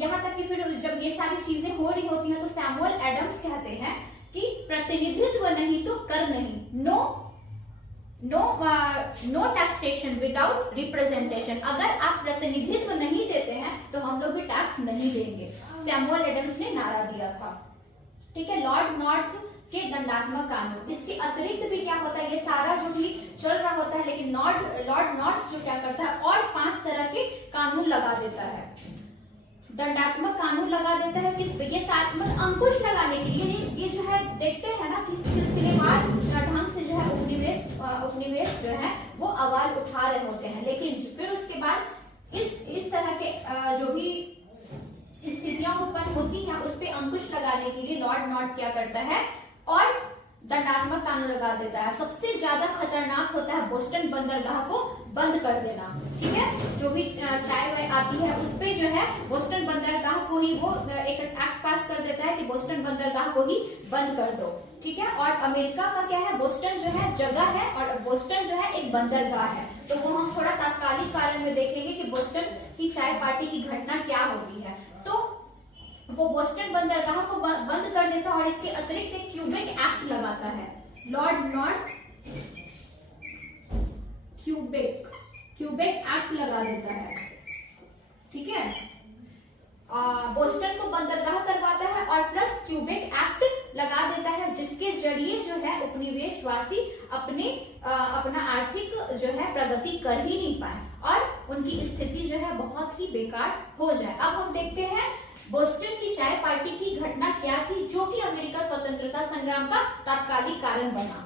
यहाँ तक कि फिर जब ये सारी चीजें हो रही होती हैं, तो सैमुअल एडम्स कहते हैं कि प्रतिनिधित्व नहीं तो कर नहीं, नो टैक्सेशन विदाउट रिप्रेजेंटेशन। अगर आप प्रतिनिधित्व नहीं देते हैं तो हम लोग भी टैक्स नहीं देंगे, सैमुअल एडम्स ने नारा दिया था। ठीक है, लॉर्ड नॉर्थ के दंडात्मक कानून, इसके अतिरिक्त भी क्या होता है, ये सारा जो भी चल रहा होता है, लेकिन लॉर्ड नॉर्थ जो क्या करता है और 5 तरह के कानून लगा देता है, दंडात्मक कानून लगा देता है। किस पे? ये मतलब अंकुश लगाने के लिए। ये जो है देखते हैं ना कि सिलसिलेवार ढंग से जो है उपनिवेश जो है वो आवाज उठा रहे होते हैं, लेकिन फिर उसके बाद इस तरह के जो भी स्थितियां उत्पन्न होती हैं उस पे अंकुश लगाने के लिए लॉर्ड नॉर्थ क्या करता है और दंडात्मक कानून लगा देता है। सबसे ज्यादा खतरनाक होता है बोस्टन बंदरगाह को बंद कर देना। ठीक है, जो भी चाय वाय आती है उस पे जो है बोस्टन बंदरगाह को ही वो एक एक्ट पास कर देता है कि बोस्टन बंदरगाह को ही बंद कर दो। ठीक है, और अमेरिका का क्या है, बोस्टन जो है जगह है और बोस्टन जो है एक बंदरगाह है। तो वो हम थोड़ा तात्कालिक कारण में देखेंगे कि बोस्टन की चाय पार्टी की घटना क्या होती है। तो वो बोस्टन बंदरगाह को बंद कर देता है और इसके अतिरिक्त एक क्यूबेक एक्ट लगाता है। लॉर्ड नॉर्थ क्यूबेक एक्ट लगा देता है। ठीक है, बोस्टन को बंदरगाह करवाता है और प्लस क्यूबेक एक्ट लगा देता है, जिसके जरिए जो है उपनिवेशवासी अपना आर्थिक जो है प्रगति कर ही नहीं पाए और उनकी स्थिति जो है बहुत ही बेकार हो जाए। अब हम देखते हैं बोस्टन की चाय पार्टी की घटना क्या थी, जो कि अमेरिका स्वतंत्रता संग्राम का तात्कालिक कारण बना।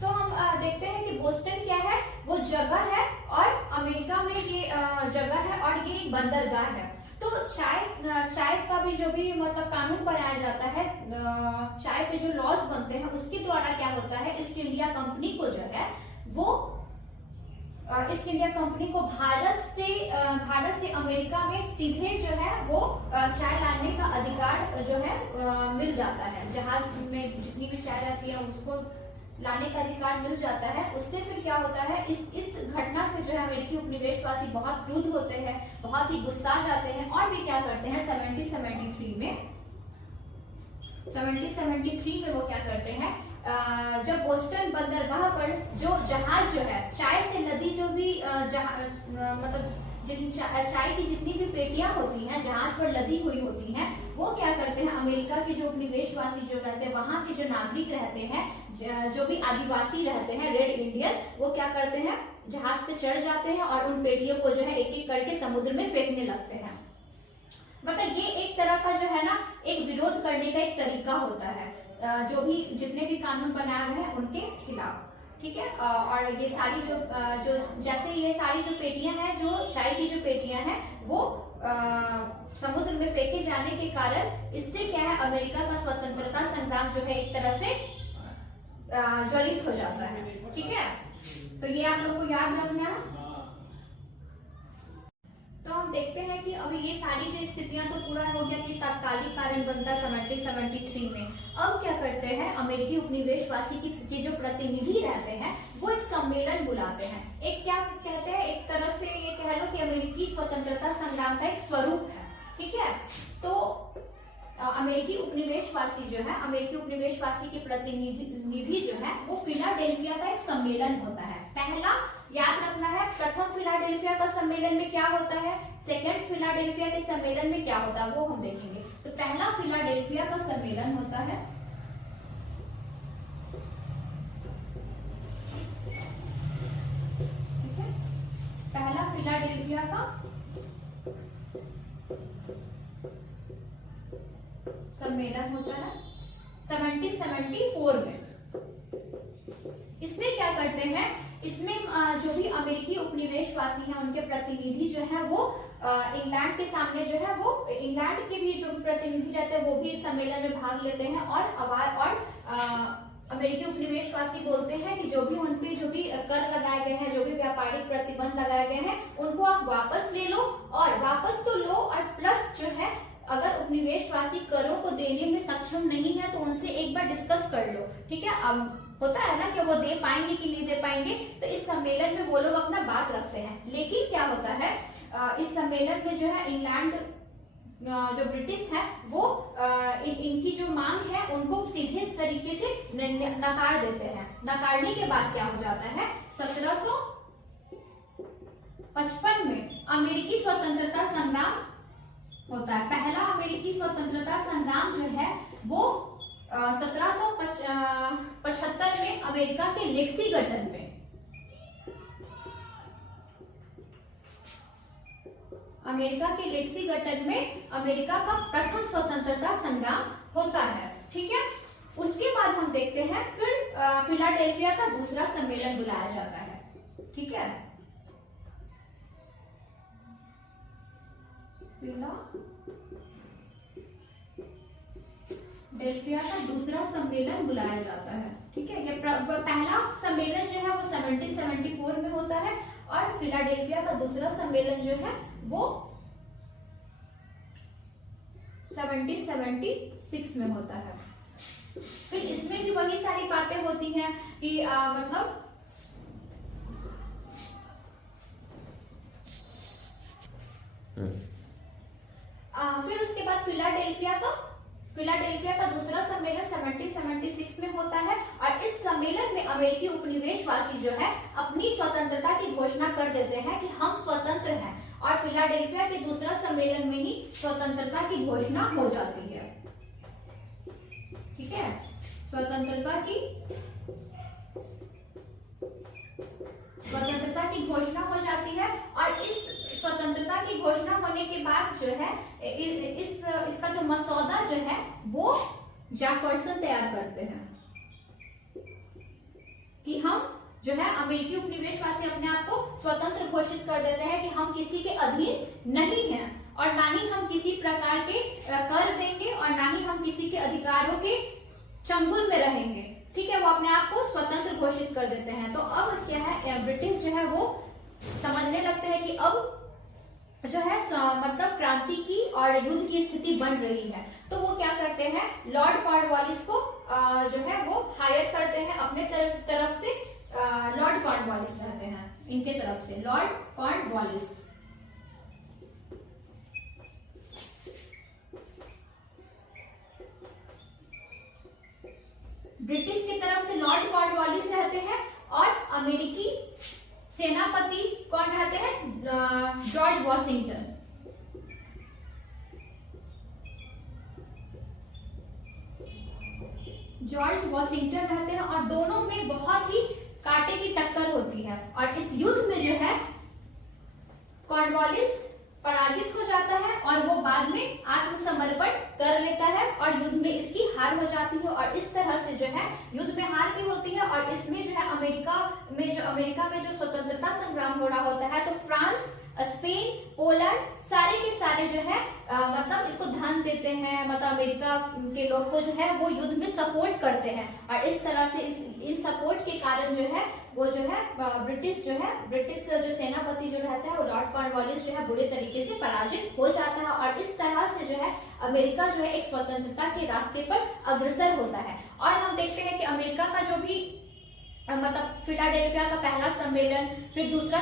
तो हम देखते हैं कि बोस्टन क्या है, वो जगह है और अमेरिका में ये जगह है और ये बंदरगाह है। तो चाय का भी जो भी मतलब कानून बनाया जाता है, चाय पे जो लॉज बनते हैं उसके द्वारा क्या होता है, ईस्ट इंडिया कंपनी को जो है वो ईस्ट इंडिया कंपनी को भारत से अमेरिका में सीधे जो है वो चाय लाने का अधिकार जो है मिल जाता है। जहाज में जितनी भी चाय रहती है उसको लाने का अधिकार मिल जाता है, उससे फिर क्या होता है, इस घटना से जो है अमेरिकी उपनिवेशवासी बहुत क्रुद्ध होते हैं, बहुत ही गुस्सा जाते हैं, और वे क्या करते हैं 1773 में वो क्या करते हैं, जब बोस्टन बंदरगाह पर जो जहाज जो है चाय से लदी जो भी मतलब चाय की जितनी भी पेटियां होती हैं जहाज पर लदी हुई होती हैं, वो क्या करते हैं अमेरिका के जो उपनिवेशवासी जो रहते हैं, वहां के जो नागरिक रहते हैं, जो भी आदिवासी रहते हैं, रेड इंडियन, वो क्या करते हैं जहाज पे चढ़ जाते हैं और उन पेटियों को जो है एक एक करके समुद्र में फेंकने लगते हैं। मतलब ये एक तरह का जो है ना एक विरोध करने का एक तरीका होता है, जो भी जितने भी कानून बनाए हुए हैं उनके खिलाफ, ठीक है। और ये सारी जो जैसे ये सारी जो पेटियां हैं, जो चाय की जो पेटियां हैं, वो समुद्र में फेंके जाने के कारण इससे क्या है अमेरिका का स्वतंत्रता संग्राम जो है एक तरह से ज्वलित हो जाता है, ठीक है। तो ये आप लोग को याद रखना है। तो हम देखते हैं कि अभी ये सारी जो स्थितियां तो पूरा हो गया कि तात्कालिक कारण बनता 1773 में। अब क्या करते हैं अमेरिकी उपनिवेशवासी की जो प्रतिनिधि रहते हैं वो एक सम्मेलन बुलाते हैं। एक क्या कहते हैं, एक तरह से ये कह लो कि अमेरिकी स्वतंत्रता संग्राम का एक स्वरूप है, ठीक है। तो अमेरिकी उपनिवेशवासी जो है, अमेरिकी उपनिवेशवासी के प्रतिनिधि जो है वो फिलाडेल्फिया का एक सम्मेलन होता है। पहला याद रखना है, प्रथम फिलाडेल्फिया का सम्मेलन में क्या होता है, सेकंड फिलाडेल्फिया के सम्मेलन में क्या होता है, वो हम देखेंगे। तो पहला फिलाडेल्फिया का सम्मेलन होता है, ठीक है। पहला फिलाडेल्फिया का सम्मेलन होता है 1774 में। इसमें क्या करते हैं, इसमें जो भी अमेरिकी उपनिवेशवासी हैं उनके प्रतिनिधि जो है वो इंग्लैंड के सामने जो है वो इंग्लैंड के भी जो भी प्रतिनिधि रहते हैं वो भी इस सम्मेलन में भाग लेते हैं और अमेरिकी उपनिवेशवासी बोलते हैं कि जो भी उन पे जो भी कर लगाए गए हैं, जो भी व्यापारिक प्रतिबंध लगाए गए हैं, उनको आप वापस ले लो, और वापस तो लो और प्लस जो है अगर उपनिवेशवासी करों को देने में सक्षम नहीं है तो उनसे एक बार डिस्कस कर लो, ठीक है। अब होता है ना कि वो दे पाएंगे कि नहीं दे पाएंगे, तो इस सम्मेलन में वो लोग अपना बात रखते हैं। लेकिन क्या होता है इस सम्मेलन में जो है इंग्लैंड जो ब्रिटिश है वो इनकी जो मांग है उनको सीधे तरीके से नकार देते हैं। नकारने के बाद क्या हो जाता है 1755 में अमेरिकी स्वतंत्रता संग्राम होता है। पहला अमेरिकी स्वतंत्रता संग्राम जो है वो 1775 में अमेरिका के लेक्सिंगटन में, अमेरिका के लेक्सिंगटन में अमेरिका का प्रथम स्वतंत्रता संग्राम होता है, ठीक है। उसके बाद हम देखते हैं फिर फिलाडेल्फिया का दूसरा सम्मेलन बुलाया जाता है, ठीक है। फिलाडेल्फिया का दूसरा सम्मेलन बुलाया जाता है, ठीक है। ये पहला सम्मेलन जो है वो 1774 में होता है और फिलाडेल्फिया का दूसरा सम्मेलन जो है वो 1776 में होता है। फिर इसमें भी वही सारी बातें होती हैं कि मतलब फिर उसके बाद फिलाडेल्फिया का दूसरा सम्मेलन 1776 में होता है और इस सम्मेलन में अमेरिकी उपनिवेशवासी जो है अपनी स्वतंत्रता की घोषणा कर देते हैं कि हम स्वतंत्र हैं, और फिलाडेल्फिया के दूसरा सम्मेलन में ही स्वतंत्रता की घोषणा हो जाती है, ठीक है। स्वतंत्रता की घोषणा हो जाती है और इस स्वतंत्रता की घोषणा होने के बाद जो है इसका जो मसौदा जो है वो जैफरसन तैयार करते हैं कि हम जो है अमेरिकी उपनिवेशवासी अपने आप को स्वतंत्र घोषित कर देते हैं कि हम किसी के अधीन नहीं हैं और ना ही हम किसी प्रकार के कर देंगे और ना ही हम किसी के अधिकारों के चंगुल में रहेंगे, ठीक है। वो अपने आप को स्वतंत्र घोषित कर देते हैं। तो अब क्या है ब्रिटिश जो है वो समझने लगते हैं कि अब जो है मतलब क्रांति की और युद्ध की स्थिति बन रही है, तो वो क्या करते हैं लॉर्ड कॉर्नवालिस को जो है वो हायर करते हैं अपने तरफ से। लॉर्ड कॉर्नवालिस रहते हैं इनके तरफ से, लॉर्ड कॉर्नवालिस। ब्रिटिश की तरफ से लॉर्ड कॉर्नवालिस रहते हैं और अमेरिकी सेनापति कौन रहते हैं? George Washington. जॉर्ज वॉशिंगटन रहते हैं और दोनों में बहुत ही कांटे की टक्कर होती है और इस युद्ध में जो है कॉर्नवालिस पराजित हो जाता है और वो बाद में आत्मसमर्पण कर लेता है और युद्ध में इसकी हार हो जाती है। और इस तरह से जो है युद्ध में हार भी होती है और इसमें जो है अमेरिका में जो स्वतंत्रता संग्राम हो रहा होता है, तो फ्रांस, स्पेन, पोलैंड सारे के सारे जो है मतलब इसको धन देते हैं, मतलब अमेरिका के लोग को जो है वो युद्ध में सपोर्ट करते हैं और इस तरह से इन सपोर्ट के कारण जो है वो जो है ब्रिटिश जो सेनापति जो रहता है वो लॉर्ड कॉर्नवालिस जो है बुरे तरीके से पराजित हो जाता है और इस तरह से जो है अमेरिका जो है एक स्वतंत्रता के रास्ते पर अग्रसर होता है। और हम देखते हैं कि अमेरिका का जो भी मतलब फिलाडेल्फिया का पहला सम्मेलन, फिर दूसरा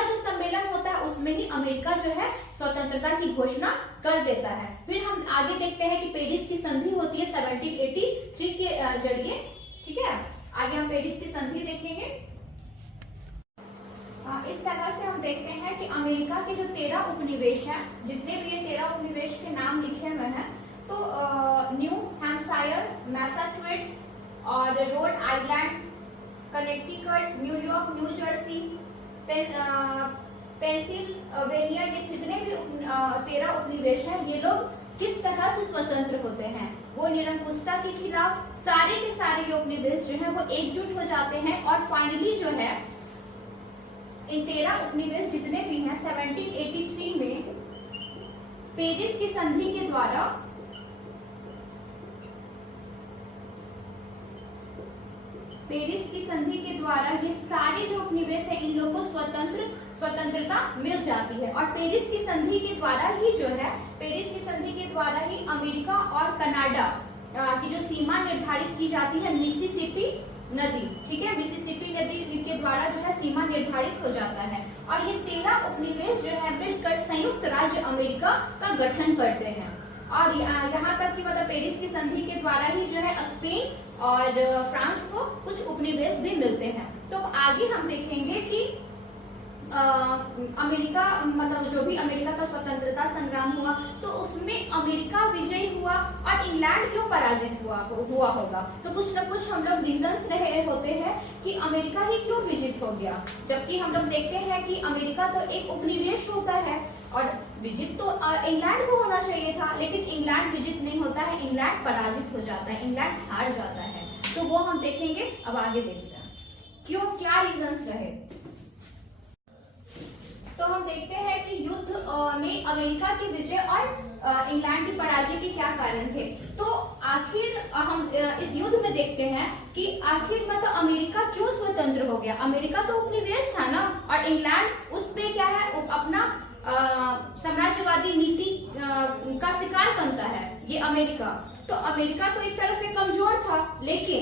जो सम्मेलन होता है उसमें ही अमेरिका जो है स्वतंत्रता की घोषणा कर देता है। फिर हम आगे देखते हैं कि पेरिस की संधि होती है 1783 के जरिए। ठीक है, आगे हम पेरिस की संधि देखेंगे। इस तरह से हम देखते हैं कि अमेरिका के जो 13 उपनिवेश हैं, जितने भी ये 13 उपनिवेश के नाम लिखे हुए हैं, तो न्यू हैम्पशायर, मैसाचुसेट्स और Rhode Island, Connecticut, New York, new Jersey, Pennsylvania, ये जितने भी 13 उपनिवेश हैं, ये लोग किस तरह से स्वतंत्र होते हैं? वो निरंकुशता के खिलाफ सारे के सारे ये उपनिवेश जो है वो एकजुट हो जाते हैं और फाइनली जो है इन 13 उपनिवेश जितने भी हैं 1783 में पेरिस की संधि के द्वारा ये सारे जो उपनिवेश है इन लोगों को स्वतंत्रता मिल जाती है। और पेरिस की संधि के द्वारा ही अमेरिका और कनाडा की जो सीमा निर्धारित की जाती है मिसिसिपी नदी, ठीक है, मिसिसिपी नदी के द्वारा जो है सीमा निर्धारित हो जाता है और ये 13 उपनिवेश जो है मिलकर संयुक्त राज्य अमेरिका का गठन करते हैं। और यहाँ तक कि मतलब पेरिस की संधि के द्वारा ही जो है स्पेन और फ्रांस को कुछ उपनिवेश भी मिलते हैं। तो आगे हम देखेंगे कि अमेरिका मतलब जो भी अमेरिका का स्वतंत्रता संग्राम हुआ तो उसमें अमेरिका विजयी हुआ और इंग्लैंड क्यों पराजित हुआ होगा। तो कुछ न कुछ हम लोग रीजंस रहे होते हैं कि अमेरिका ही क्यों विजित हो गया, जबकि हम लोग देखते हैं कि अमेरिका तो एक उपनिवेश होता है और विजित तो इंग्लैंड को होना चाहिए था, लेकिन इंग्लैंड विजित नहीं होता है, इंग्लैंड पराजित हो जाता है, इंग्लैंड हार जाता है। तो वो हम देखेंगे। अब आगे देखते हैं क्यों, क्या रीजंस रहे। तो हम देखते हैं कि युद्ध में अमेरिका की विजय और इंग्लैंड की पराजय के क्या कारण थे। तो आखिर हम इस युद्ध में देखते हैं कि आखिर मतलब अमेरिका क्यों स्वतंत्र हो गया। अमेरिका तो उपनिवेश था ना, और इंग्लैंड उस पे क्या है अपना साम्राज्यवादी नीति का शिकार बनता है ये अमेरिका। तो अमेरिका तो एक तरह से कमजोर था, लेकिन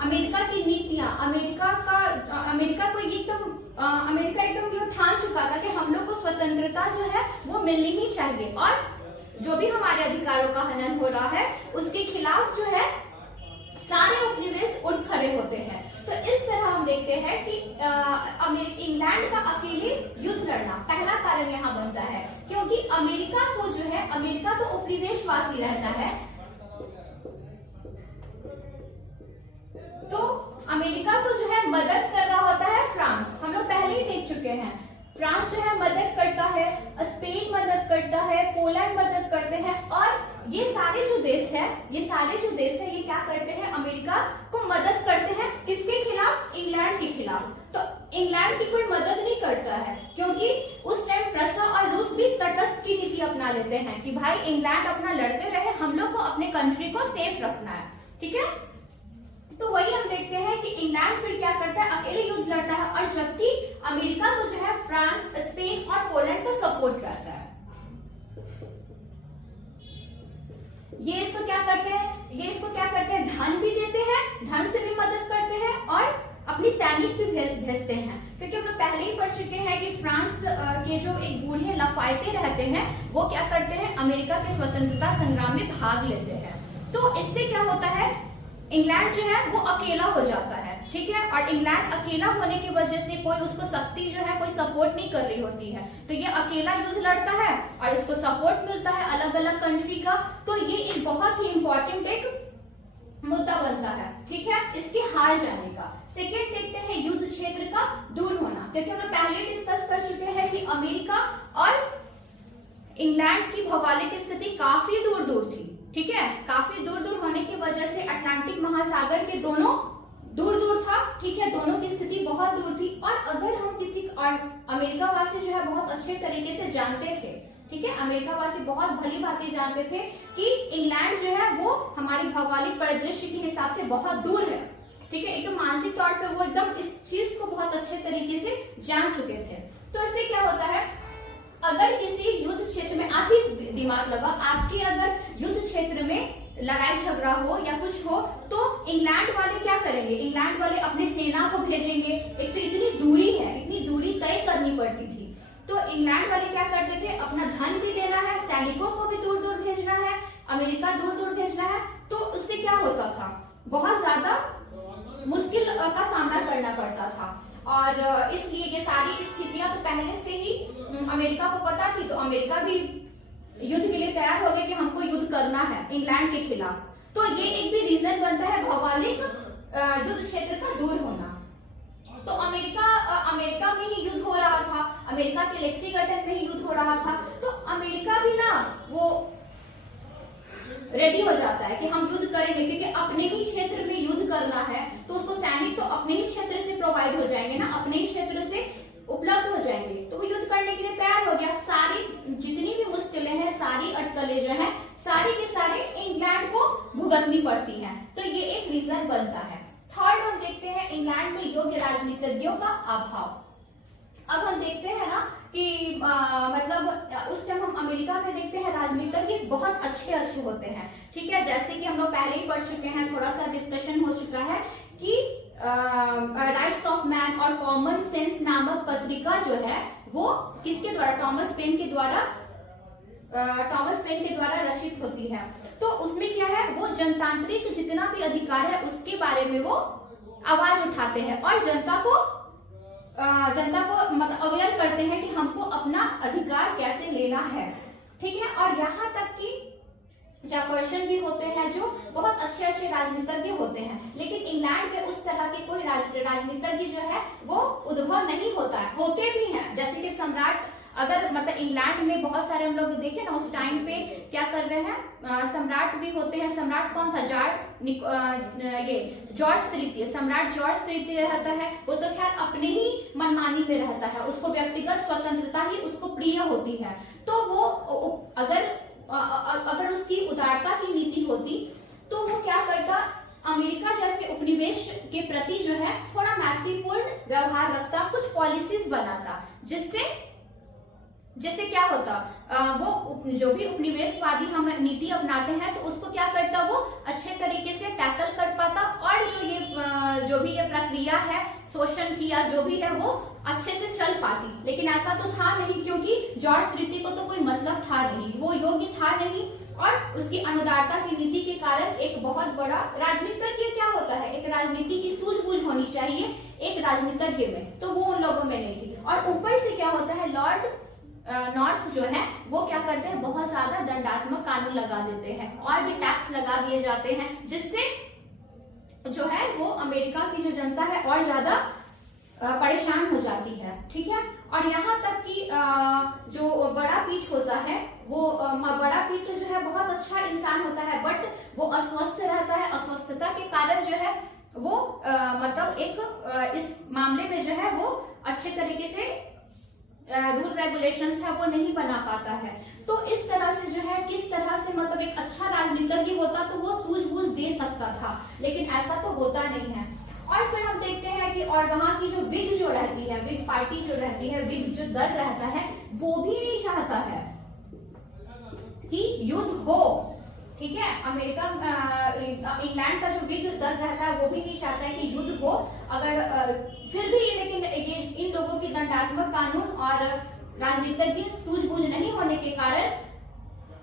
अमेरिका की नीतियां, अमेरिका एकदम ये ठान चुका था कि हम लोग को स्वतंत्रता जो है वो मिलनी ही चाहिए और जो भी हमारे अधिकारों का हनन हो रहा है उसके खिलाफ जो है सारे उपनिवेश उठ खड़े होते हैं। तो इस तरह हम देखते हैं कि इंग्लैंड का अकेले युद्ध लड़ना पहला कारण यहाँ बनता है, क्योंकि अमेरिका तो उपनिवेशवासी रहता है, तो अमेरिका को जो है मदद कर रहा होता है फ्रांस। हम लोग पहले ही देख चुके हैं, फ्रांस जो है मदद करता है, स्पेन मदद करता है, पोलैंड मदद करते हैं और ये सारे जो देश है ये क्या करते हैं, अमेरिका को मदद करते हैं। किसके खिलाफ? इंग्लैंड के खिलाफ। तो इंग्लैंड की कोई मदद नहीं करता है, क्योंकि उस टाइम प्रसा और रूस भी तटस्थ की नीति अपना लेते हैं कि भाई इंग्लैंड अपना लड़ते रहे, हम लोग को अपने कंट्री को सेफ रखना है, ठीक है। तो वही हम देखते हैं कि इंग्लैंड फिर क्या करता है, अकेले युद्ध लड़ता है, और जबकि अमेरिका को जो है फ्रांस, स्पेन और पोलैंड का सपोर्ट रहता है। ये इसको क्या करते भेजते हैं, क्योंकि हम लोग पहले ही पढ़ चुके हैं कि फ्रांस के जो एक बूढ़े लाफायते रहते हैं वो क्या करते हैं, अमेरिका के स्वतंत्रता संग्राम में भाग लेते हैं। तो इससे क्या होता है, इंग्लैंड जो है वो अकेला हो जाता है, ठीक है। और इंग्लैंड अकेला होने की वजह से कोई उसको शक्ति जो है कोई सपोर्ट नहीं कर रही होती है, तो ये अकेला युद्ध लड़ता है और इसको सपोर्ट मिलता है अलग अलग कंट्री का, तो ये एक बहुत ही इंपॉर्टेंट एक मुद्दा बनता है, ठीक है, इसके हार जाने का। सेकेंड देखते हैं युद्ध क्षेत्र का दूर होना, क्योंकि हम पहले डिस्कस कर चुके हैं कि अमेरिका और इंग्लैंड की भौगोलिक स्थिति काफी दूर दूर थी, ठीक है। काफी दूर दूर होने की वजह से अटलांटिक महासागर के दोनों दूर दूर था, ठीक है, दोनों की स्थिति बहुत दूर थी। और अगर हम किसी और अमेरिका वासी जो है बहुत अच्छे तरीके से जानते थे, ठीक है, अमेरिका वासी बहुत भली भांति जानते थे कि इंग्लैंड जो है वो हमारी भौगोलिक परिदृश्य के हिसाब से बहुत दूर है, ठीक है, एक तो मानसिक तौर पे वो एकदम इस चीज को बहुत अच्छे तरीके से जान चुके थे। तो इससे क्या होता है, अगर किसी युद्ध क्षेत्र में, आप ही दिमाग लगा, आपके अगर युद्ध क्षेत्र में लड़ाई झगड़ा हो या कुछ हो, तो इंग्लैंड वाले क्या करेंगे, इंग्लैंड वाले अपनी सेना को भेजेंगे। एक तो इतनी दूरी है, इतनी दूरी तय करनी पड़ती थी, तो इंग्लैंड वाले क्या करते थे, अपना धन भी देना है, सैनिकों को भी दूर दूर भेजना है, अमेरिका दूर दूर भेजना है, तो उससे क्या होता था, बहुत ज्यादा मुश्किल का सामना करना पड़ता था। और इसलिए ये सारी स्थितियां तो पहले से ही अमेरिका को पता थी, तो अमेरिका भी युद्ध के लिए तैयार हो गए कि हमको युद्ध करना है इंग्लैंड के खिलाफ। तो ये एक भी रीजन बनता है भौगोलिक युद्ध क्षेत्र का दूर होना। तो अमेरिका में ही युद्ध हो रहा था, अमेरिका के लेक्सिंगटन में ही युद्ध हो रहा था, तो अमेरिका भी ना वो रेडी हो जाता है कि हम युद्ध करेंगे, क्योंकि अपने ही क्षेत्र में युद्ध करना है, तो उसको सैनिक तो अपने ही क्षेत्र से प्रोवाइड हो जाएंगे ना, अपने ही क्षेत्र से उपलब्ध हो जाएंगे, तो वो युद्ध करने के लिए तैयार हो गया। सारी जितनी भी मुश्किलें हैं, सारी अटकलें जो हैं, सारी के सारे इंग्लैंड को भुगतनी पड़ती हैं, तो ये एक रीजन बनता है। थर्ड हम देखते हैं इंग्लैंड में योग्य राजनीतिज्ञों का अभाव। अब हम देखते हैं ना कि मतलब उस टाइम हम अमेरिका में देखते हैं राजनीतिज्ञ बहुत अच्छे होते हैं, ठीक है, जैसे कि हम लोग पहले ही पढ़ चुके हैं, थोड़ा सा डिस्कशन हो चुका है कि राइट्स ऑफ मैन और कॉमन सेंस नामक पत्रिका जो है वो किसके द्वारा, टॉमस पेन के द्वारा रचित होती है। तो उसमें क्या है, वो जनतांत्रिक जितना भी अधिकार है उसके बारे में वो आवाज उठाते हैं और जनता को मतलब अवेयर करते हैं कि हमको अपना अधिकार कैसे लेना है, ठीक है। और यहाँ तक कि जेफरसन भी होते हैं जो बहुत अच्छे राजनीतिज्ञ होते हैं, लेकिन इंग्लैंड में उस तरह के कोई राजनीतिज्ञ जो है वो उद्भव नहीं होता है। होते भी हैं, जैसे कि सम्राट, अगर मतलब इंग्लैंड में बहुत सारे हम लोग देखें ना, उस टाइम पे क्या कर रहे हैं, सम्राट भी होते हैं। सम्राट कौन था, जॉर्ज तृतीय, सम्राट जॉर्ज तृतीय रहता है, वो तो खैर अपने ही मनमानी में रहता है, उसको व्यक्तिगत स्वतंत्रता ही उसको प्रिय होती है। तो वो अगर उसकी उदारता की नीति होती तो वो क्या करता, अमेरिका जैसे उपनिवेश के प्रति जो है थोड़ा मैत्रीपूर्ण व्यवहार रखता, कुछ पॉलिसीज बनाता, जिससे क्या होता, वो जो भी उपनिवेशवादी हम नीति अपनाते हैं तो उसको क्या करता, वो अच्छे तरीके से टैकल कर पाता, और जो भी ये प्रक्रिया है शोषण की या जो भी है वो अच्छे से चल पाती। लेकिन ऐसा तो था नहीं, क्योंकि जॉर्ज तृतीय को तो कोई मतलब था नहीं, वो योग्य था नहीं, और उसकी अनुदारता की नीति के कारण एक बहुत बड़ा राजनीतिज्ञ क्या होता है, एक राजनीति की सूझबूझ होनी चाहिए एक राजनीतिज्ञ में, तो वो उन लोगों में नहीं थी। और ऊपर से क्या होता है, लॉर्ड नॉर्थ जो है वो क्या करते हैं, बहुत ज्यादा दंडात्मक कानून लगा देते हैं और भी टैक्स लगा दिए जाते हैं, जिससे जो है वो अमेरिका की जो जनता है और ज्यादा परेशान हो जाती है, ठीक है। और यहाँ तक कि जो बड़ा पीठ होता है वो बड़ा पीठ जो है बहुत अच्छा इंसान होता है, बट वो अस्वस्थ रहता है। अस्वस्थता के कारण जो है वो मतलब एक इस मामले में जो है वो अच्छे तरीके से रूल रेगुलेशंस है वो नहीं बना पाता है। तो इस तरह से जो है, किस तरह से मतलब एक अच्छा राजनीतिज्ञ होता तो वो सूझबूझ दे सकता था, लेकिन ऐसा तो होता नहीं है। और फिर हम देखते हैं कि और वहां की जो विग जो रहती है, विग पार्टी जो रहती है, विग जो दल रहता है, वो भी नहीं चाहता है कि युद्ध हो, ठीक है। अमेरिका इंग्लैंड का जो विश्व दर रहता है वो भी नहीं चाहता है कि युद्ध हो। अगर फिर भी लेकिन ये इन लोगों की दंडात्मक कानून और राजनीतिज्ञ सूझबूझ नहीं होने के कारण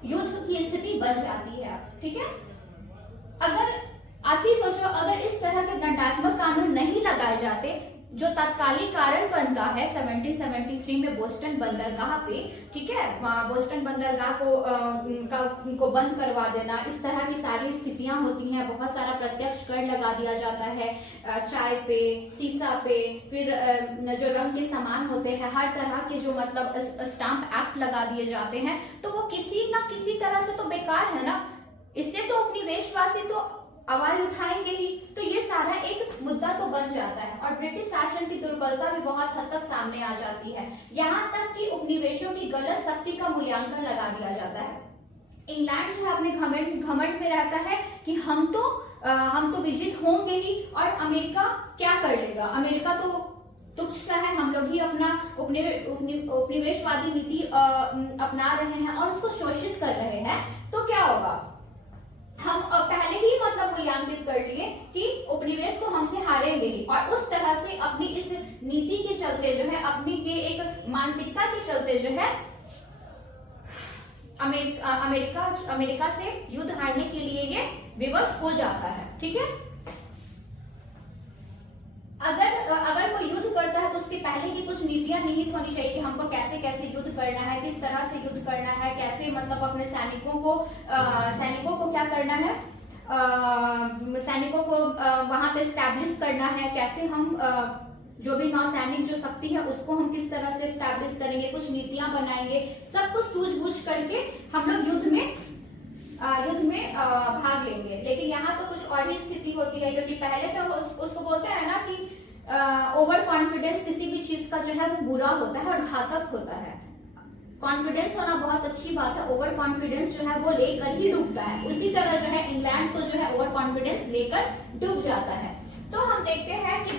युद्ध की स्थिति बन जाती है। ठीक है। अगर आप ही सोचो, अगर इस तरह के दंडात्मक कानून नहीं लगाए जाते, जो तत्कालिक कारण बनता है 1773 में बोस्टन बंदरगाह पे, ठीक है, बोस्टन बंदरगाह को बंद करवा देना, इस तरह की सारी स्थितियां होती हैं। बहुत सारा प्रत्यक्ष कर लगा दिया जाता है चाय पे, सीसा पे, फिर जो रंग के सामान होते हैं, हर तरह के जो मतलब स्टाम्प एक्ट लगा दिए जाते हैं, तो वो किसी ना किसी तरह से तो बेकार है ना। इससे तो उपनिवेशवासी तो आवाज उठाएंगे ही, तो ये सारा एक मुद्दा तो बन जाता है। और ब्रिटिश शासन की दुर्बलता भी बहुत हद तक सामने आ जाती है, यहाँ तक कि उपनिवेशों की गलत शक्ति का मूल्यांकन लगा दिया जाता है। इंग्लैंड जो है अपने घमंड में रहता है कि हम तो विजित होंगे ही, और अमेरिका क्या कर लेगा, अमेरिका तो तुच्छ सा है, हम लोग ही अपना उपनिवेशवादी नीति अपना रहे हैं और उसको शोषित कर रहे हैं, तो क्या होगा। हम पहले ही मतलब मूल्यांकित कर लिए कि उपनिवेश तो हमसे हारेंगे ही, और उस तरह से अपनी इस नीति के चलते जो है, अपनी के एक मानसिकता के चलते जो है अमेरिका से युद्ध हारने के लिए ये विवश हो जाता है। ठीक है। अगर कोई युद्ध करता है तो उसके पहले की कुछ नीतियां निहित होनी चाहिए कि हमको कैसे कैसे युद्ध करना है, किस तरह से युद्ध करना है, कैसे मतलब अपने सैनिकों को क्या करना है, सैनिकों को वहां पे स्टैब्लिश करना है, कैसे हम जो भी नौसैनिक जो शक्ति है उसको हम किस तरह से स्टैब्लिश करेंगे, कुछ नीतियां बनाएंगे, सब कुछ सूझबूझ करके हम लोग युद्ध में भाग लेंगे। लेकिन यहाँ तो कुछ और ही स्थिति होती है, क्योंकि पहले से उसको बोलते हैं ना कि ओवर कॉन्फिडेंस किसी भी चीज का जो है वो बुरा होता है और घातक होता है। कॉन्फिडेंस होना बहुत अच्छी बात है, ओवर कॉन्फिडेंस जो है वो लेकर ही डूबता है। उसी तरह जो है इंग्लैंड को जो है ओवर कॉन्फिडेंस लेकर डूब जाता है। तो हम देखते हैं कि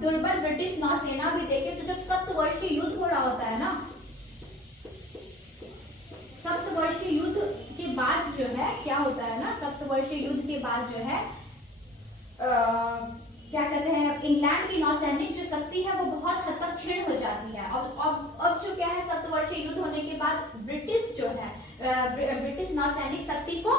दुर्बल ब्रिटिश नौसेना भी देखे तो जब सप्तवर्षीय युद्ध हो रहा होता है ना, सप्तवर्षीय युद्ध के बाद जो है क्या होता है ना, सप्तवर्षीय युद्ध के बाद जो है क्या कहते हैं, इंग्लैंड की नौसैनिक जो शक्ति है वो बहुत हद तक क्षीण हो जाती है। अब जो क्या है, सप्तवर्षीय युद्ध होने के बाद ब्रिटिश जो है ब्रिटिश नौसैनिक शक्ति को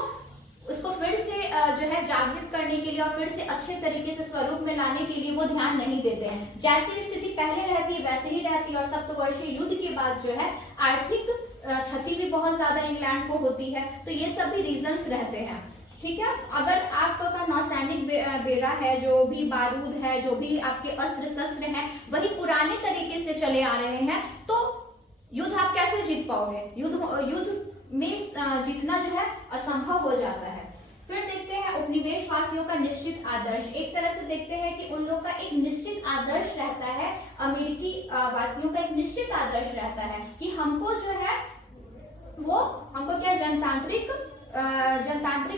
उसको फिर से जो है जागृत करने के लिए और फिर से अच्छे तरीके से स्वरूप में लाने के लिए वो ध्यान नहीं देते हैं। जैसी स्थिति पहले रहती है वैसे ही रहती है। और सप्तवर्षीय युद्ध के बाद जो है आर्थिक क्षति भी बहुत ज्यादा इंग्लैंड को होती है। तो ये सब भी रीजंस रहते हैं। ठीक है। अगर आपका नौसैनिक बेड़ा है, जो भी बारूद है, जो भी आपके अस्त्र शस्त्र हैं, वही पुराने तरीके से चले आ रहे हैं, तो युद्ध आप कैसे जीत पाओगे। युद्ध में जीतना जो है असंभव हो जाता है। फिर देखते हैं उपनिवेशवासियों का निश्चित आदर्श। एक तरह से देखते हैं कि उन लोग का एक निश्चित आदर्श रहता है, अमेरिकी वासियों का एक निश्चित आदर्श रहता है कि हमको जो है वो हमको क्या जनतांत्रिक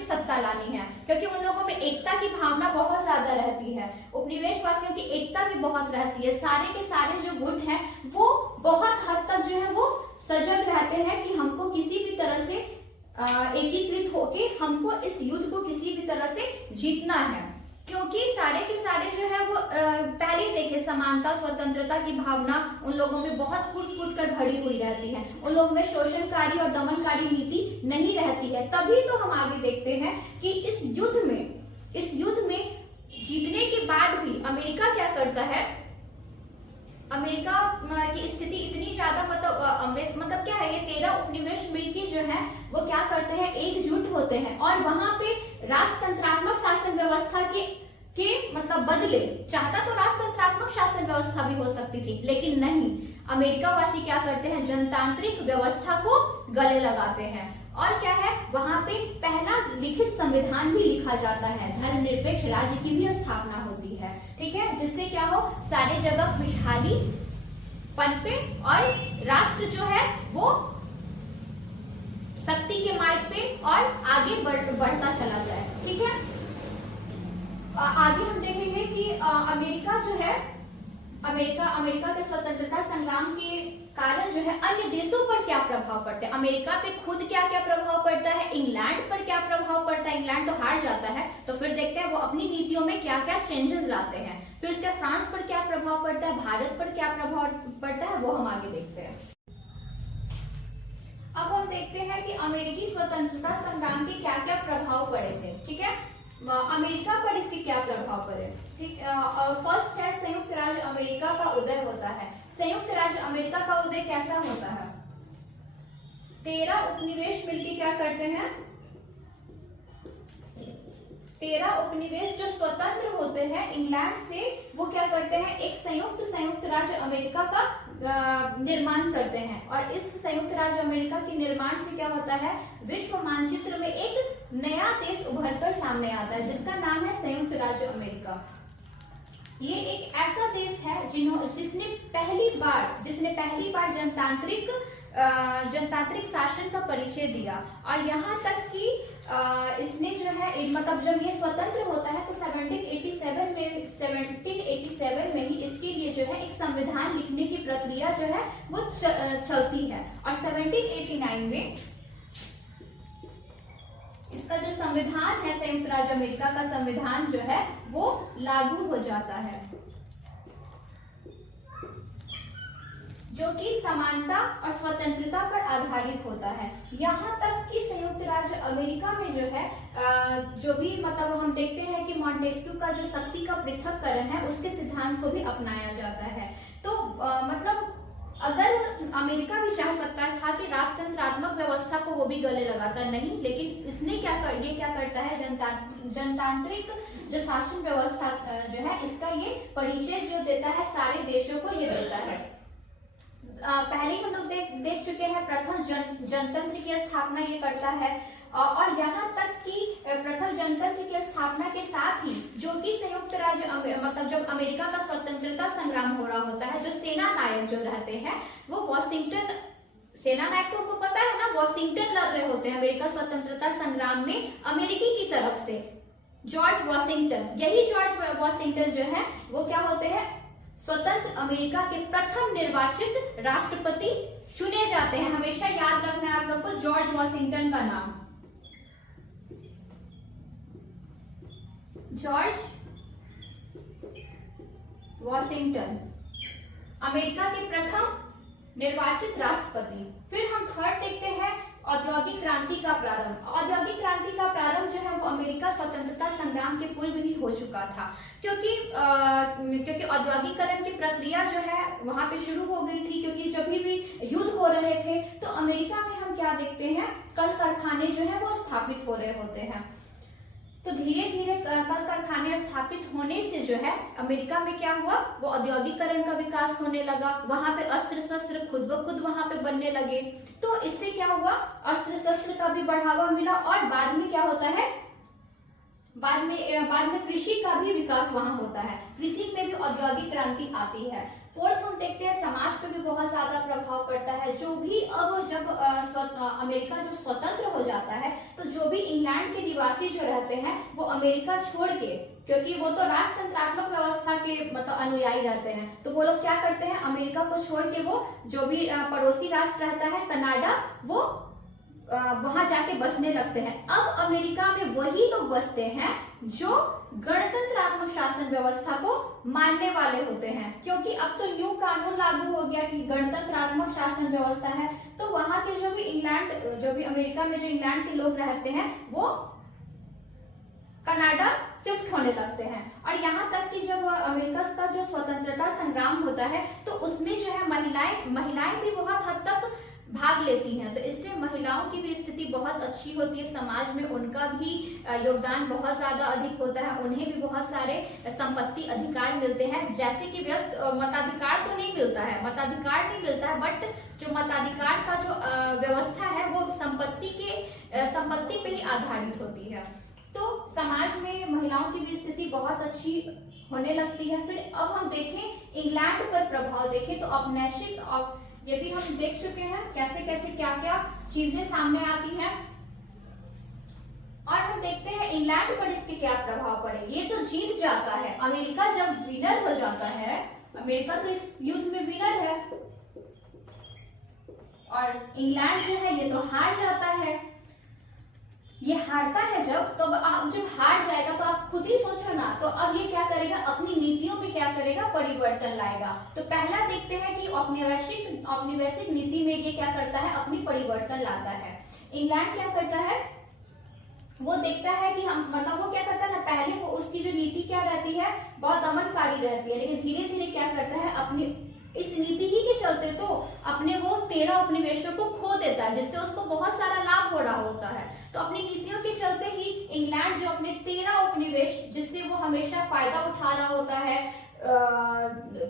सत्ता लानी है, क्योंकि उन लोगों में एकता की भावना बहुत ज्यादा रहती है। उपनिवेशवासियों की एकता भी बहुत रहती है। सारे के सारे जो गुट हैं वो बहुत हद तक जो है वो सजग रहते हैं कि हमको किसी भी तरह से एकीकृत होके हमको इस युद्ध को किसी भी तरह से जीतना है, क्योंकि सारे के सारे जो है वो पहले ही देखे समानता स्वतंत्रता की भावना उन लोगों में बहुत फूट कर भरी हुई रहती है। उन लोगों में शोषणकारी और दमनकारी नीति नहीं रहती है। तभी तो हम आगे देखते हैं कि इस युद्ध में जीतने के बाद भी अमेरिका क्या करता है। अमेरिका की स्थिति इतनी ज्यादा मतलब क्या है, ये 13 उपनिवेश मिलकर जो है वो क्या करते हैं, एकजुट होते हैं और वहां पे राजतंत्रात्मक शासन व्यवस्था के मतलब बदले, चाहता तो राजतंत्रात्मक शासन व्यवस्था भी हो सकती थी, लेकिन नहीं, अमेरिका वासी क्या करते हैं, जनतांत्रिक व्यवस्था को गले लगाते हैं। और क्या है, वहां पे पहला लिखित संविधान भी लिखा जाता है, धर्मनिरपेक्ष राज्य की भी स्थापना होती है। ठीक है, जिससे क्या हो, सारे जगह खुशहाली पनपे और राष्ट्र जो है वो शक्ति के मार्ग पे और आगे बढ़ता चला जाए। ठीक है, आगे हम देखेंगे कि अमेरिका जो है अमेरिका के स्वतंत्रता संग्राम के कारण जो है अन्य देशों पर क्या प्रभाव पड़ता है, अमेरिका पे खुद क्या क्या प्रभाव पड़ता है, इंग्लैंड पर क्या प्रभाव पड़ता है, इंग्लैंड तो हार जाता है, तो फिर देखते हैं वो अपनी नीतियों में क्या क्या चेंजेस लाते हैं। फिर उसके फ्रांस पर क्या प्रभाव पड़ता है, भारत पर क्या प्रभाव पड़ता है, वो हम आगे देखते हैं। अब हम देखते हैं कि अमेरिकी स्वतंत्रता संग्राम के क्या क्या प्रभाव पड़े थे। ठीक है, अमेरिका पर इसके क्या प्रभाव पड़े। ठीक, फर्स्ट है संयुक्त राज्य अमेरिका का उदय होता है। संयुक्त राज्य अमेरिका का उदय कैसा होता है, 13 उपनिवेश मिलकर क्या करते हैं, 13 उपनिवेश जो स्वतंत्र होते हैं इंग्लैंड से, वो क्या करते हैं, एक संयुक्त राज्य अमेरिका का निर्माण करते हैं। और इस संयुक्त राज्य अमेरिका के निर्माण से क्या होता है, विश्व मानचित्र में एक नया देश उभरकर सामने आता है जिसका नाम है संयुक्त राज्य अमेरिका। ये एक ऐसा देश है जिसने पहली बार जनतांत्रिक शासन का परिचय दिया। और यहाँ तक कि इसने जो है मतलब जब ये स्वतंत्र होता है तो 1787 में ही इसके लिए जो है एक संविधान लिखने की प्रक्रिया जो है वो चलती है। और 1789 में इसका जो संविधान है, संयुक्त राज्य अमेरिका का संविधान जो है वो लागू हो जाता है, जो कि समानता और स्वतंत्रता पर आधारित होता है। यहाँ तक कि संयुक्त राज्य अमेरिका में जो है जो भी मतलब हम देखते हैं कि मॉन्टेस्क्यू का जो शक्ति का पृथक्करण है उसके सिद्धांत को भी अपनाया जाता है। तो मतलब अगर अमेरिका भी चाह सकता था कि राजतंत्रात्मक व्यवस्था को वो भी गले लगाता, नहीं, लेकिन इसने क्या करता है, जनतांत्रिक जो शासन व्यवस्था जो है इसका ये परिचय जो देता है सारे देशों को ये देता है। पहले हम लोग देख चुके हैं प्रथम जनतंत्र की स्थापना ये करता है। और यहाँ तक कि प्रथम जनतंत्र की स्थापना के साथ ही जो कि संयुक्त राज्य मतलब जब अमेरिका का स्वतंत्रता संग्राम हो रहा होता है, जो सेना नायक जो रहते हैं वो वॉशिंगटन, सेना नायक तो हमको पता है ना, वॉशिंगटन लड़ रहे होते हैं अमेरिका स्वतंत्रता संग्राम में अमेरिकी की तरफ से, जॉर्ज वॉशिंगटन। यही जॉर्ज वॉशिंगटन जो है वो क्या होते हैं, स्वतंत्र अमेरिका के प्रथम निर्वाचित राष्ट्रपति चुने जाते हैं। हमेशा याद रखना है आप लोग को जॉर्ज वॉशिंगटन का नाम, जॉर्ज वॉशिंगटन, अमेरिका के प्रथम निर्वाचित राष्ट्रपति। फिर हम थर्ड देखते हैं औद्योगिक क्रांति का प्रारंभ। औद्योगिक क्रांति का प्रारंभ जो है वो अमेरिका स्वतंत्रता संग्राम के पूर्व ही हो चुका था, क्योंकि औद्योगिकरण की प्रक्रिया जो है वहां पे शुरू हो गई थी। क्योंकि जब भी युद्ध हो रहे थे तो अमेरिका में हम क्या देखते हैं, कल कारखाने जो है वो स्थापित हो रहे होते हैं। तो धीरे धीरे कल कारखाने स्थापित होने से जो है अमेरिका में क्या हुआ, वो औद्योगिकरण का विकास होने लगा। वहां पे अस्त्र शस्त्र खुद ब खुद वहां पे बनने लगे। तो इससे क्या हुआ, अस्त्र शस्त्र का भी बढ़ावा मिला। और बाद में क्या होता है, बाद में कृषि का भी विकास वहां होता है, कृषि में भी औद्योगिक क्रांति आती है। फोर्थ हम देखते हैं समाज पर भी बहुत ज्यादा प्रभाव पड़ता है। जो भी अब जब अमेरिका जब स्वतंत्र हो जाता है तो जो भी इंग्लैंड के निवासी जो रहते हैं वो अमेरिका छोड़ के, क्योंकि वो तो राजतंत्रात्मक व्यवस्था के मतलब अनुयायी रहते हैं, तो वो लोग क्या करते हैं, अमेरिका को छोड़ के वो जो भी पड़ोसी राष्ट्र रहता है कनाडा, वो वहां जाके बसने लगते हैं। अब अमेरिका में वही लोग बसते हैं जो गणतंत्रात्मक शासन व्यवस्था को मानने वाले होते हैं, क्योंकि अब तो न्यू कानून लागू हो गया कि गणतंत्रात्मक शासन व्यवस्था है। तो वहां के जो भी अमेरिका में जो इंग्लैंड के लोग रहते हैं वो कनाडा शिफ्ट होने लगते हैं। और यहाँ तक कि जब अमेरिका का जो स्वतंत्रता संग्राम होता है तो उसमें जो है महिलाएं भी बहुत हद तक भाग लेती हैं। तो इससे महिलाओं की भी स्थिति बहुत अच्छी होती है, समाज में उनका भी योगदान बहुत ज्यादा अधिक होता है, उन्हें भी बहुत सारे संपत्ति अधिकार मिलते हैं। जैसे कि मताधिकार तो नहीं मिलता है, बट जो मताधिकार का जो व्यवस्था है वो संपत्ति पे ही आधारित होती है। तो समाज में महिलाओं की भी स्थिति बहुत अच्छी होने लगती है। फिर अब हम देखें इंग्लैंड पर प्रभाव देखें तो औपनिवेशिक और ये भी हम देख चुके हैं कैसे कैसे क्या क्या चीजें सामने आती हैं। और हम देखते हैं इंग्लैंड पर इसके क्या प्रभाव पड़े। ये तो जीत जाता है, अमेरिका जब विनर हो जाता है अमेरिका तो इस युद्ध में विनर है और इंग्लैंड जो है ये तो हार जाता है। ये हारता है जब, तो अब जब हार जाएगा तो आप खुद ही सोचो ना, तो अब ये क्या करेगा, अपनी नीतियों में क्या करेगा, परिवर्तन लाएगा। तो पहला देखते हैं कि औपनिवेशिक नीति में ये क्या करता है, अपनी परिवर्तन लाता है। इंग्लैंड क्या करता है, वो देखता है कि हम मतलब वो क्या करता है ना, पहले वो उसकी जो नीति क्या रहती है, बहुत दमनकारी रहती है, लेकिन धीरे धीरे क्या करता है, अपनी इस नीति ही के चलते तो अपने वो 13 उपनिवेशों को खो देता है, जिससे उसको बहुत सारा लाभ हो रहा होता है। तो अपनी नीतियों के चलते ही इंग्लैंड जो अपने 13 उपनिवेश, जिससे वो हमेशा फायदा उठा रहा होता है,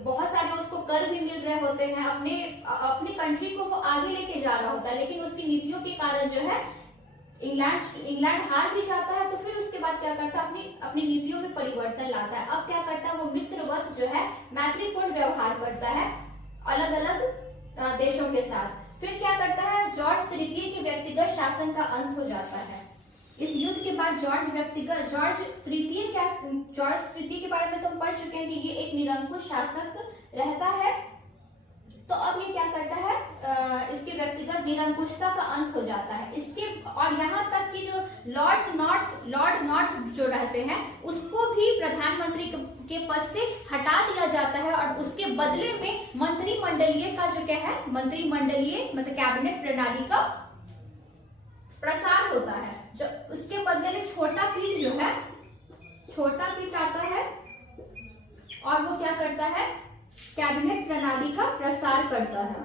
बहुत सारे उसको कर भी मिल रहे होते हैं, अपने कंट्री को वो आगे लेके जा रहा होता है, लेकिन उसकी नीतियों के कारण जो है इंग्लैंड हार भी जाता है। तो फिर उसके बाद क्या करता है, अपनी नीतियों में परिवर्तन लाता है। अब क्या करता है, वो मित्रवत जो है मैत्रीपूर्ण व्यवहार करता है अलग अलग देशों के साथ। फिर क्या करता है, जॉर्ज तृतीय के व्यक्तिगत शासन का अंत हो जाता है। इस युद्ध के बाद जॉर्ज तृतीय के बारे में तो हम पढ़ चुके हैं कि ये एक निरंकुश शासक रहता है। तो अब ये क्या करता है, इसके व्यक्तिगत निरंकुशता का अंत हो जाता है। इसके और यहाँ तक कि जो लॉर्ड नॉर्थ जो रहते हैं, उसको भी प्रधानमंत्री के पद से हटा दिया जाता है और उसके बदले में मंत्रिमंडलीय का जो क्या है, मंत्रिमंडलीय मतलब कैबिनेट प्रणाली का प्रसार होता है। जो उसके बदले में छोटा पीठ आता है और वो क्या करता है, कैबिनेट प्रणाली का प्रसार करता है।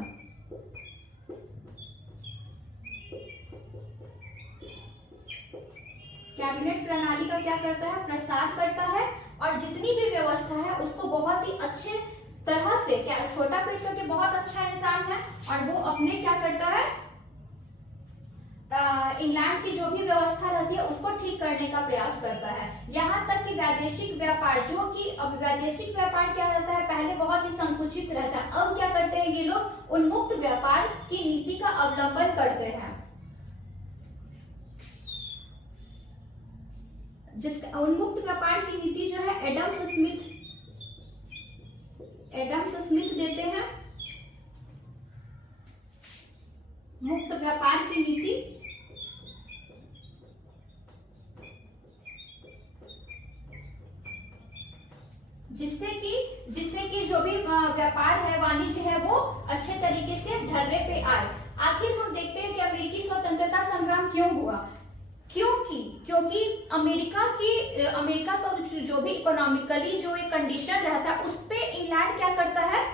कैबिनेट प्रणाली का क्या करता है, प्रसार करता है और जितनी भी व्यवस्था है उसको बहुत ही अच्छे तरह से, छोटा पीठ क्योंकि बहुत अच्छा इंसान है और वो अपने क्या करता है, इंग्लैंड की जो भी व्यवस्था रहती है उसको ठीक करने का प्रयास करता है। यहाँ तक कि वैदेशिक व्यापार, जो कि अब वैदेशिक व्यापार क्या रहता है, पहले बहुत ही संकुचित रहता है, अब क्या करते हैं ये लोग, उन्मुक्त व्यापार की नीति का अवलंबन करते हैं। जिसका उन्मुक्त व्यापार की नीति जो है एडम्स स्मिथ देते हैं। मुक्त व्यापार की नीति जिससे कि जो भी व्यापार है, वाणिज्य है, वो अच्छे तरीके से ढर्रे पे आए। आखिर हम देखते हैं कि अमेरिकी स्वतंत्रता संग्राम क्यों हुआ, क्योंकि अमेरिका का जो भी इकोनॉमिकली जो एक कंडीशन रहता है, उस पे इंग्लैंड क्या करता है,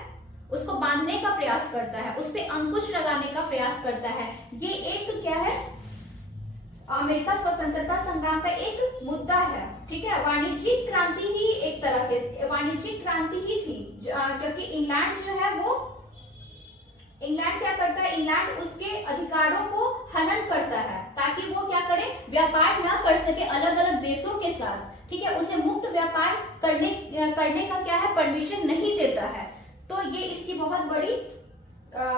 उसको बांधने का प्रयास करता है, उस पे अंकुश लगाने का प्रयास करता है। ये एक क्या है, अमेरिका स्वतंत्रता संग्राम का एक मुद्दा है। ठीक है, वाणिज्यिक क्रांति ही एक तरह के वाणिज्यिक क्रांति ही थी, क्योंकि इंग्लैंड जो है वो क्या करता है, इंग्लैंड उसके अधिकारों को हनन करता है ताकि वो क्या करे, व्यापार ना कर सके अलग अलग देशों के साथ। ठीक है, उसे मुक्त व्यापार करने का क्या है, परमिशन नहीं देता है। तो ये इसकी बहुत बड़ी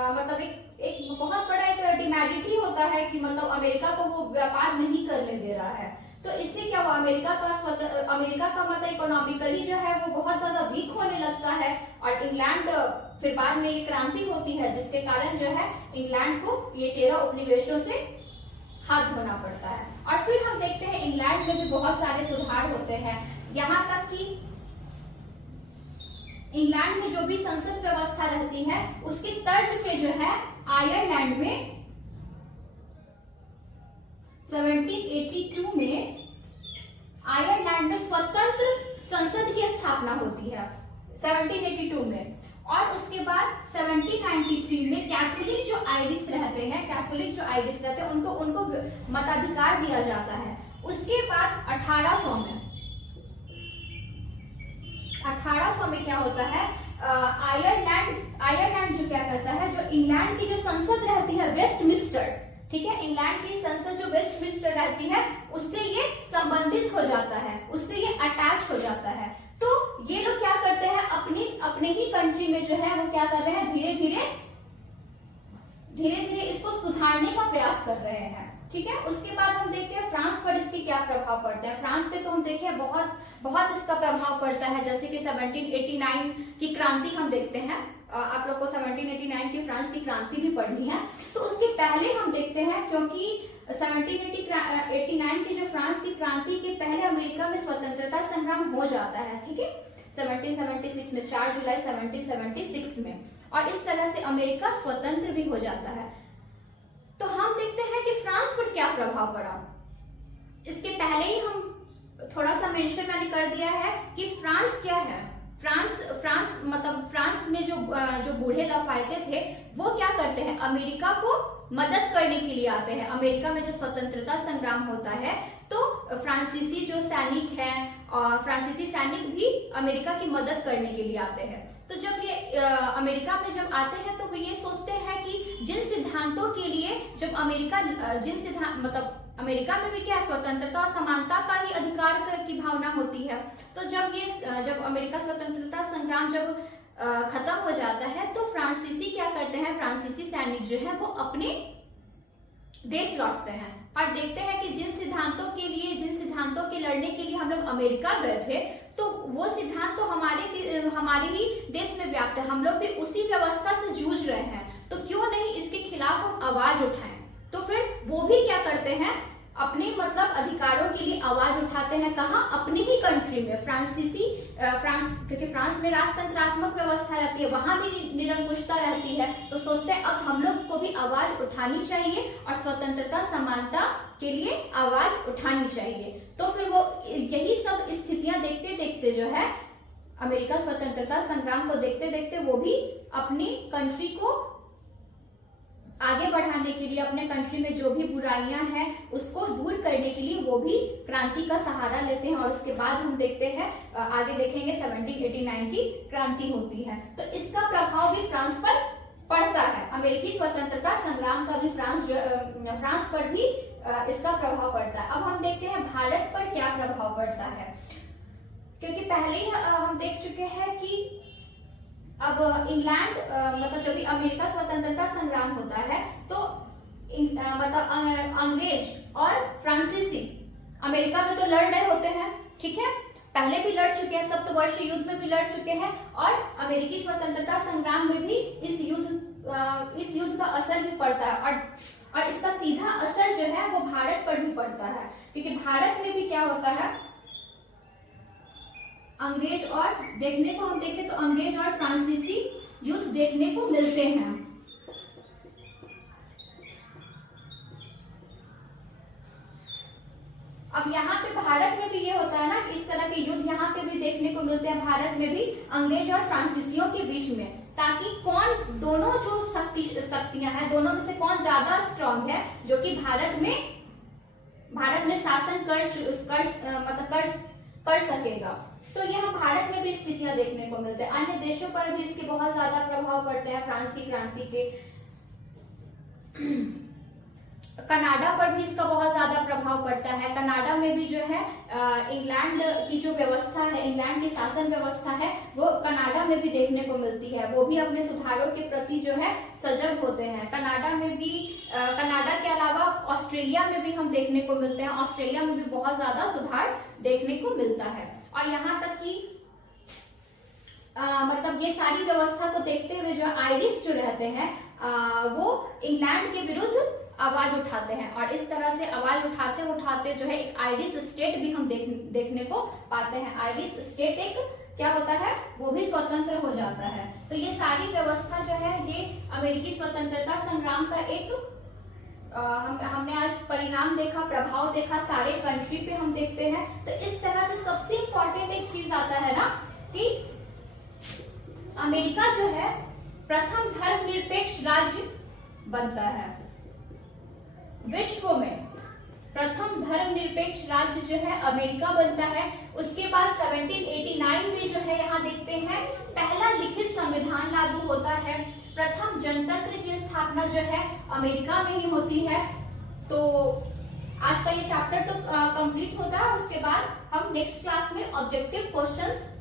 मतलब एक बहुत बड़ा एक डिमेरिट ही होता है कि मतलब अमेरिका को वो व्यापार नहीं करने दे रहा है। तो इससे क्या हुआ, अमेरिका का मतलब इकोनॉमिकली जो है वो बहुत ज्यादा वीक होने लगता है और इंग्लैंड फिर बाद में ये क्रांति होती है, जिसके कारण जो है इंग्लैंड को ये 13 उपनिवेशों से हाथ धोना पड़ता है। और फिर हम देखते हैं इंग्लैंड में भी बहुत सारे सुधार होते हैं, यहाँ तक कि इंग्लैंड में जो भी संसद व्यवस्था रहती है उसकी तर्ज पे जो है आयरलैंड में 1782 में आयरलैंड में स्वतंत्र संसद की स्थापना होती है 1782 में। और उसके बाद 1793 में कैथोलिक जो आयरिश रहते हैं उनको मताधिकार दिया जाता है। उसके बाद 1800 में क्या होता है, आयरलैंड जो क्या करता है, जो इंग्लैंड की जो संसद रहती है वेस्टमिंस्टर, ठीक है, इंग्लैंड की संसद जो वेस्टमिंस्टर रहती है उससे ये संबंधित हो जाता है, उससे ये अटैच हो जाता है। तो ये लोग क्या करते हैं, अपने ही कंट्री में जो है वो क्या कर रहे हैं, धीरे धीरे इसको सुधारने का प्रयास कर रहे हैं। ठीक है, उसके बाद हम देखते हैं फ्रांस पर इसके क्या प्रभाव पड़ता है। फ्रांस पे तो हम देखें बहुत बहुत इसका प्रभाव पड़ता है। जैसे कि 1789 की क्रांति हम देखते हैं, आप लोग को 1789 की फ्रांस की क्रांति भी पढ़नी है, तो उसके पहले हम देखते हैं, क्योंकि 1789 की जो फ्रांस की क्रांति के पहले अमेरिका में स्वतंत्रता संग्राम हो जाता है, ठीक है, 1776 में, 4 जुलाई 1776 में, और इस तरह से अमेरिका स्वतंत्र भी हो जाता है। तो हम देखते हैं कि फ्रांस पर क्या प्रभाव पड़ा। इसके पहले ही हम थोड़ा सा मेंशन मैंने कर दिया है कि फ्रांस क्या है। फ्रांस मतलब फ्रांस में जो बूढ़े लफायते थे वो क्या करते हैं, अमेरिका को मदद करने के लिए आते हैं। अमेरिका में जो स्वतंत्रता संग्राम होता है तो फ्रांसीसी जो सैनिक हैं, फ्रांसीसी सैनिक भी अमेरिका की मदद करने के लिए आते हैं। तो जब ये अमेरिका में जब आते हैं तो वो ये सोचते हैं कि जिन सिद्धांतों के लिए जब अमेरिका मतलब अमेरिका में भी क्या स्वतंत्रता और समानता का ही अधिकार की भावना होती है। तो जब अमेरिका स्वतंत्रता संग्राम जब खत्म हो जाता है तो फ्रांसीसी क्या करते हैं, फ्रांसीसी सैनिक जो है वो अपने देश लौटते हैं और देखते हैं कि जिन सिद्धांतों के लड़ने के लिए हम लोग अमेरिका गए थे तो वो सिद्धांत तो हमारे ही देश में व्याप्त है, हम लोग भी उसी व्यवस्था से जूझ रहे हैं, तो क्यों नहीं इसके खिलाफ हम आवाज उठाएं। तो फिर वो भी क्या करते हैं, अपने मतलब अधिकारों के लिए आवाज उठाते हैं। कहाँ, अपनी ही कंट्री में, क्योंकि फ्रांस में राजतंत्रात्मक व्यवस्था रहती है, वहां भी निरंकुशता रहती है, तो सोचते हैं अब हम लोग को भी आवाज उठानी चाहिए और स्वतंत्रता समानता के लिए आवाज उठानी चाहिए। तो फिर वो यही सब स्थितियां देखते देखते जो है अमेरिका स्वतंत्रता संग्राम को देखते देखते वो भी अपनी कंट्री को आगे बढ़ाने के लिए, अपने कंट्री में जो भी बुराइयां हैं उसको दूर करने के लिए वो भी क्रांति का सहारा लेते हैं। और उसके बाद हम देखते हैं, आगे देखेंगे 1789 की क्रांति होती है, तो इसका प्रभाव भी फ्रांस पर पड़ता है। अमेरिकी स्वतंत्रता संग्राम का भी फ्रांस पर भी इसका प्रभाव पड़ता है। अब हम देखते हैं भारत पर क्या प्रभाव पड़ता है, क्योंकि पहले ही हम देख चुके हैं कि अब इंग्लैंड मतलब जब भी अमेरिका स्वतंत्रता संग्राम होता है तो मतलब अंग्रेज और फ्रांसीसी अमेरिका में तो लड़ रहे होते हैं, ठीक है, पहले भी लड़ चुके हैं, सप्तवर्षीय युद्ध में भी लड़ चुके हैं, और अमेरिकी स्वतंत्रता संग्राम में भी इस युद्ध का असर भी पड़ता है, और इसका सीधा असर जो है वो भारत पर भी पड़ता है, क्योंकि भारत में भी क्या होता है, अंग्रेज और देखने को हम देखें तो अंग्रेज और फ्रांसीसी युद्ध देखने को मिलते हैं। अब यहाँ पे भारत में भी ये होता है ना, इस तरह के युद्ध यहाँ पे भी देखने को मिलते हैं, भारत में भी अंग्रेज और फ्रांसीसियों के बीच में, ताकि कौन दोनों जो शक्तियां हैं, दोनों में से कौन ज्यादा स्ट्रांग है, जो कि भारत में शासन कर सकेगा। तो ये हम भारत में भी स्थितियां देखने को मिलते हैं। अन्य देशों पर भी इसके बहुत ज्यादा प्रभाव पड़ते हैं फ्रांस की क्रांति के। कनाडा पर भी इसका बहुत ज्यादा प्रभाव पड़ता है। कनाडा में भी जो है इंग्लैंड की जो व्यवस्था है, इंग्लैंड की शासन व्यवस्था है, वो कनाडा में भी देखने को मिलती है। वो भी अपने सुधारों के प्रति जो है सजग होते हैं। कनाडा में भी, कनाडा के अलावा ऑस्ट्रेलिया में भी हम देखने को मिलते हैं। ऑस्ट्रेलिया में भी बहुत ज्यादा सुधार देखने को मिलता है। और यहाँ तक कि मतलब ये सारी व्यवस्था को देखते हुए जो आयरिश जो रहते हैं वो इंग्लैंड के विरुद्ध आवाज उठाते हैं, और इस तरह से आवाज उठाते उठाते जो है एक आयरिश स्टेट भी हम देखने को पाते हैं। आयरिश स्टेट एक क्या होता है, वो भी स्वतंत्र हो जाता है। तो ये सारी व्यवस्था जो है ये अमेरिकी स्वतंत्रता संग्राम का एक हमने आज परिणाम देखा, प्रभाव देखा, सारे कंट्री पे हम देखते हैं। तो इस तरह से सबसे इम्पोर्टेंट एक चीज आता है ना कि अमेरिका जो है प्रथम धर्मनिरपेक्ष राज्य बनता है विश्व में। प्रथम धर्मनिरपेक्ष राज्य जो है अमेरिका बनता है। उसके बाद 1789 में जो है यहाँ देखते हैं पहला लिखित संविधान लागू होता है। प्रथम जनतंत्र की स्थापना जो है अमेरिका में ही होती है। तो आज का ये चैप्टर तो कंप्लीट होता है। उसके बाद हम नेक्स्ट क्लास में ऑब्जेक्टिव क्वेश्चंस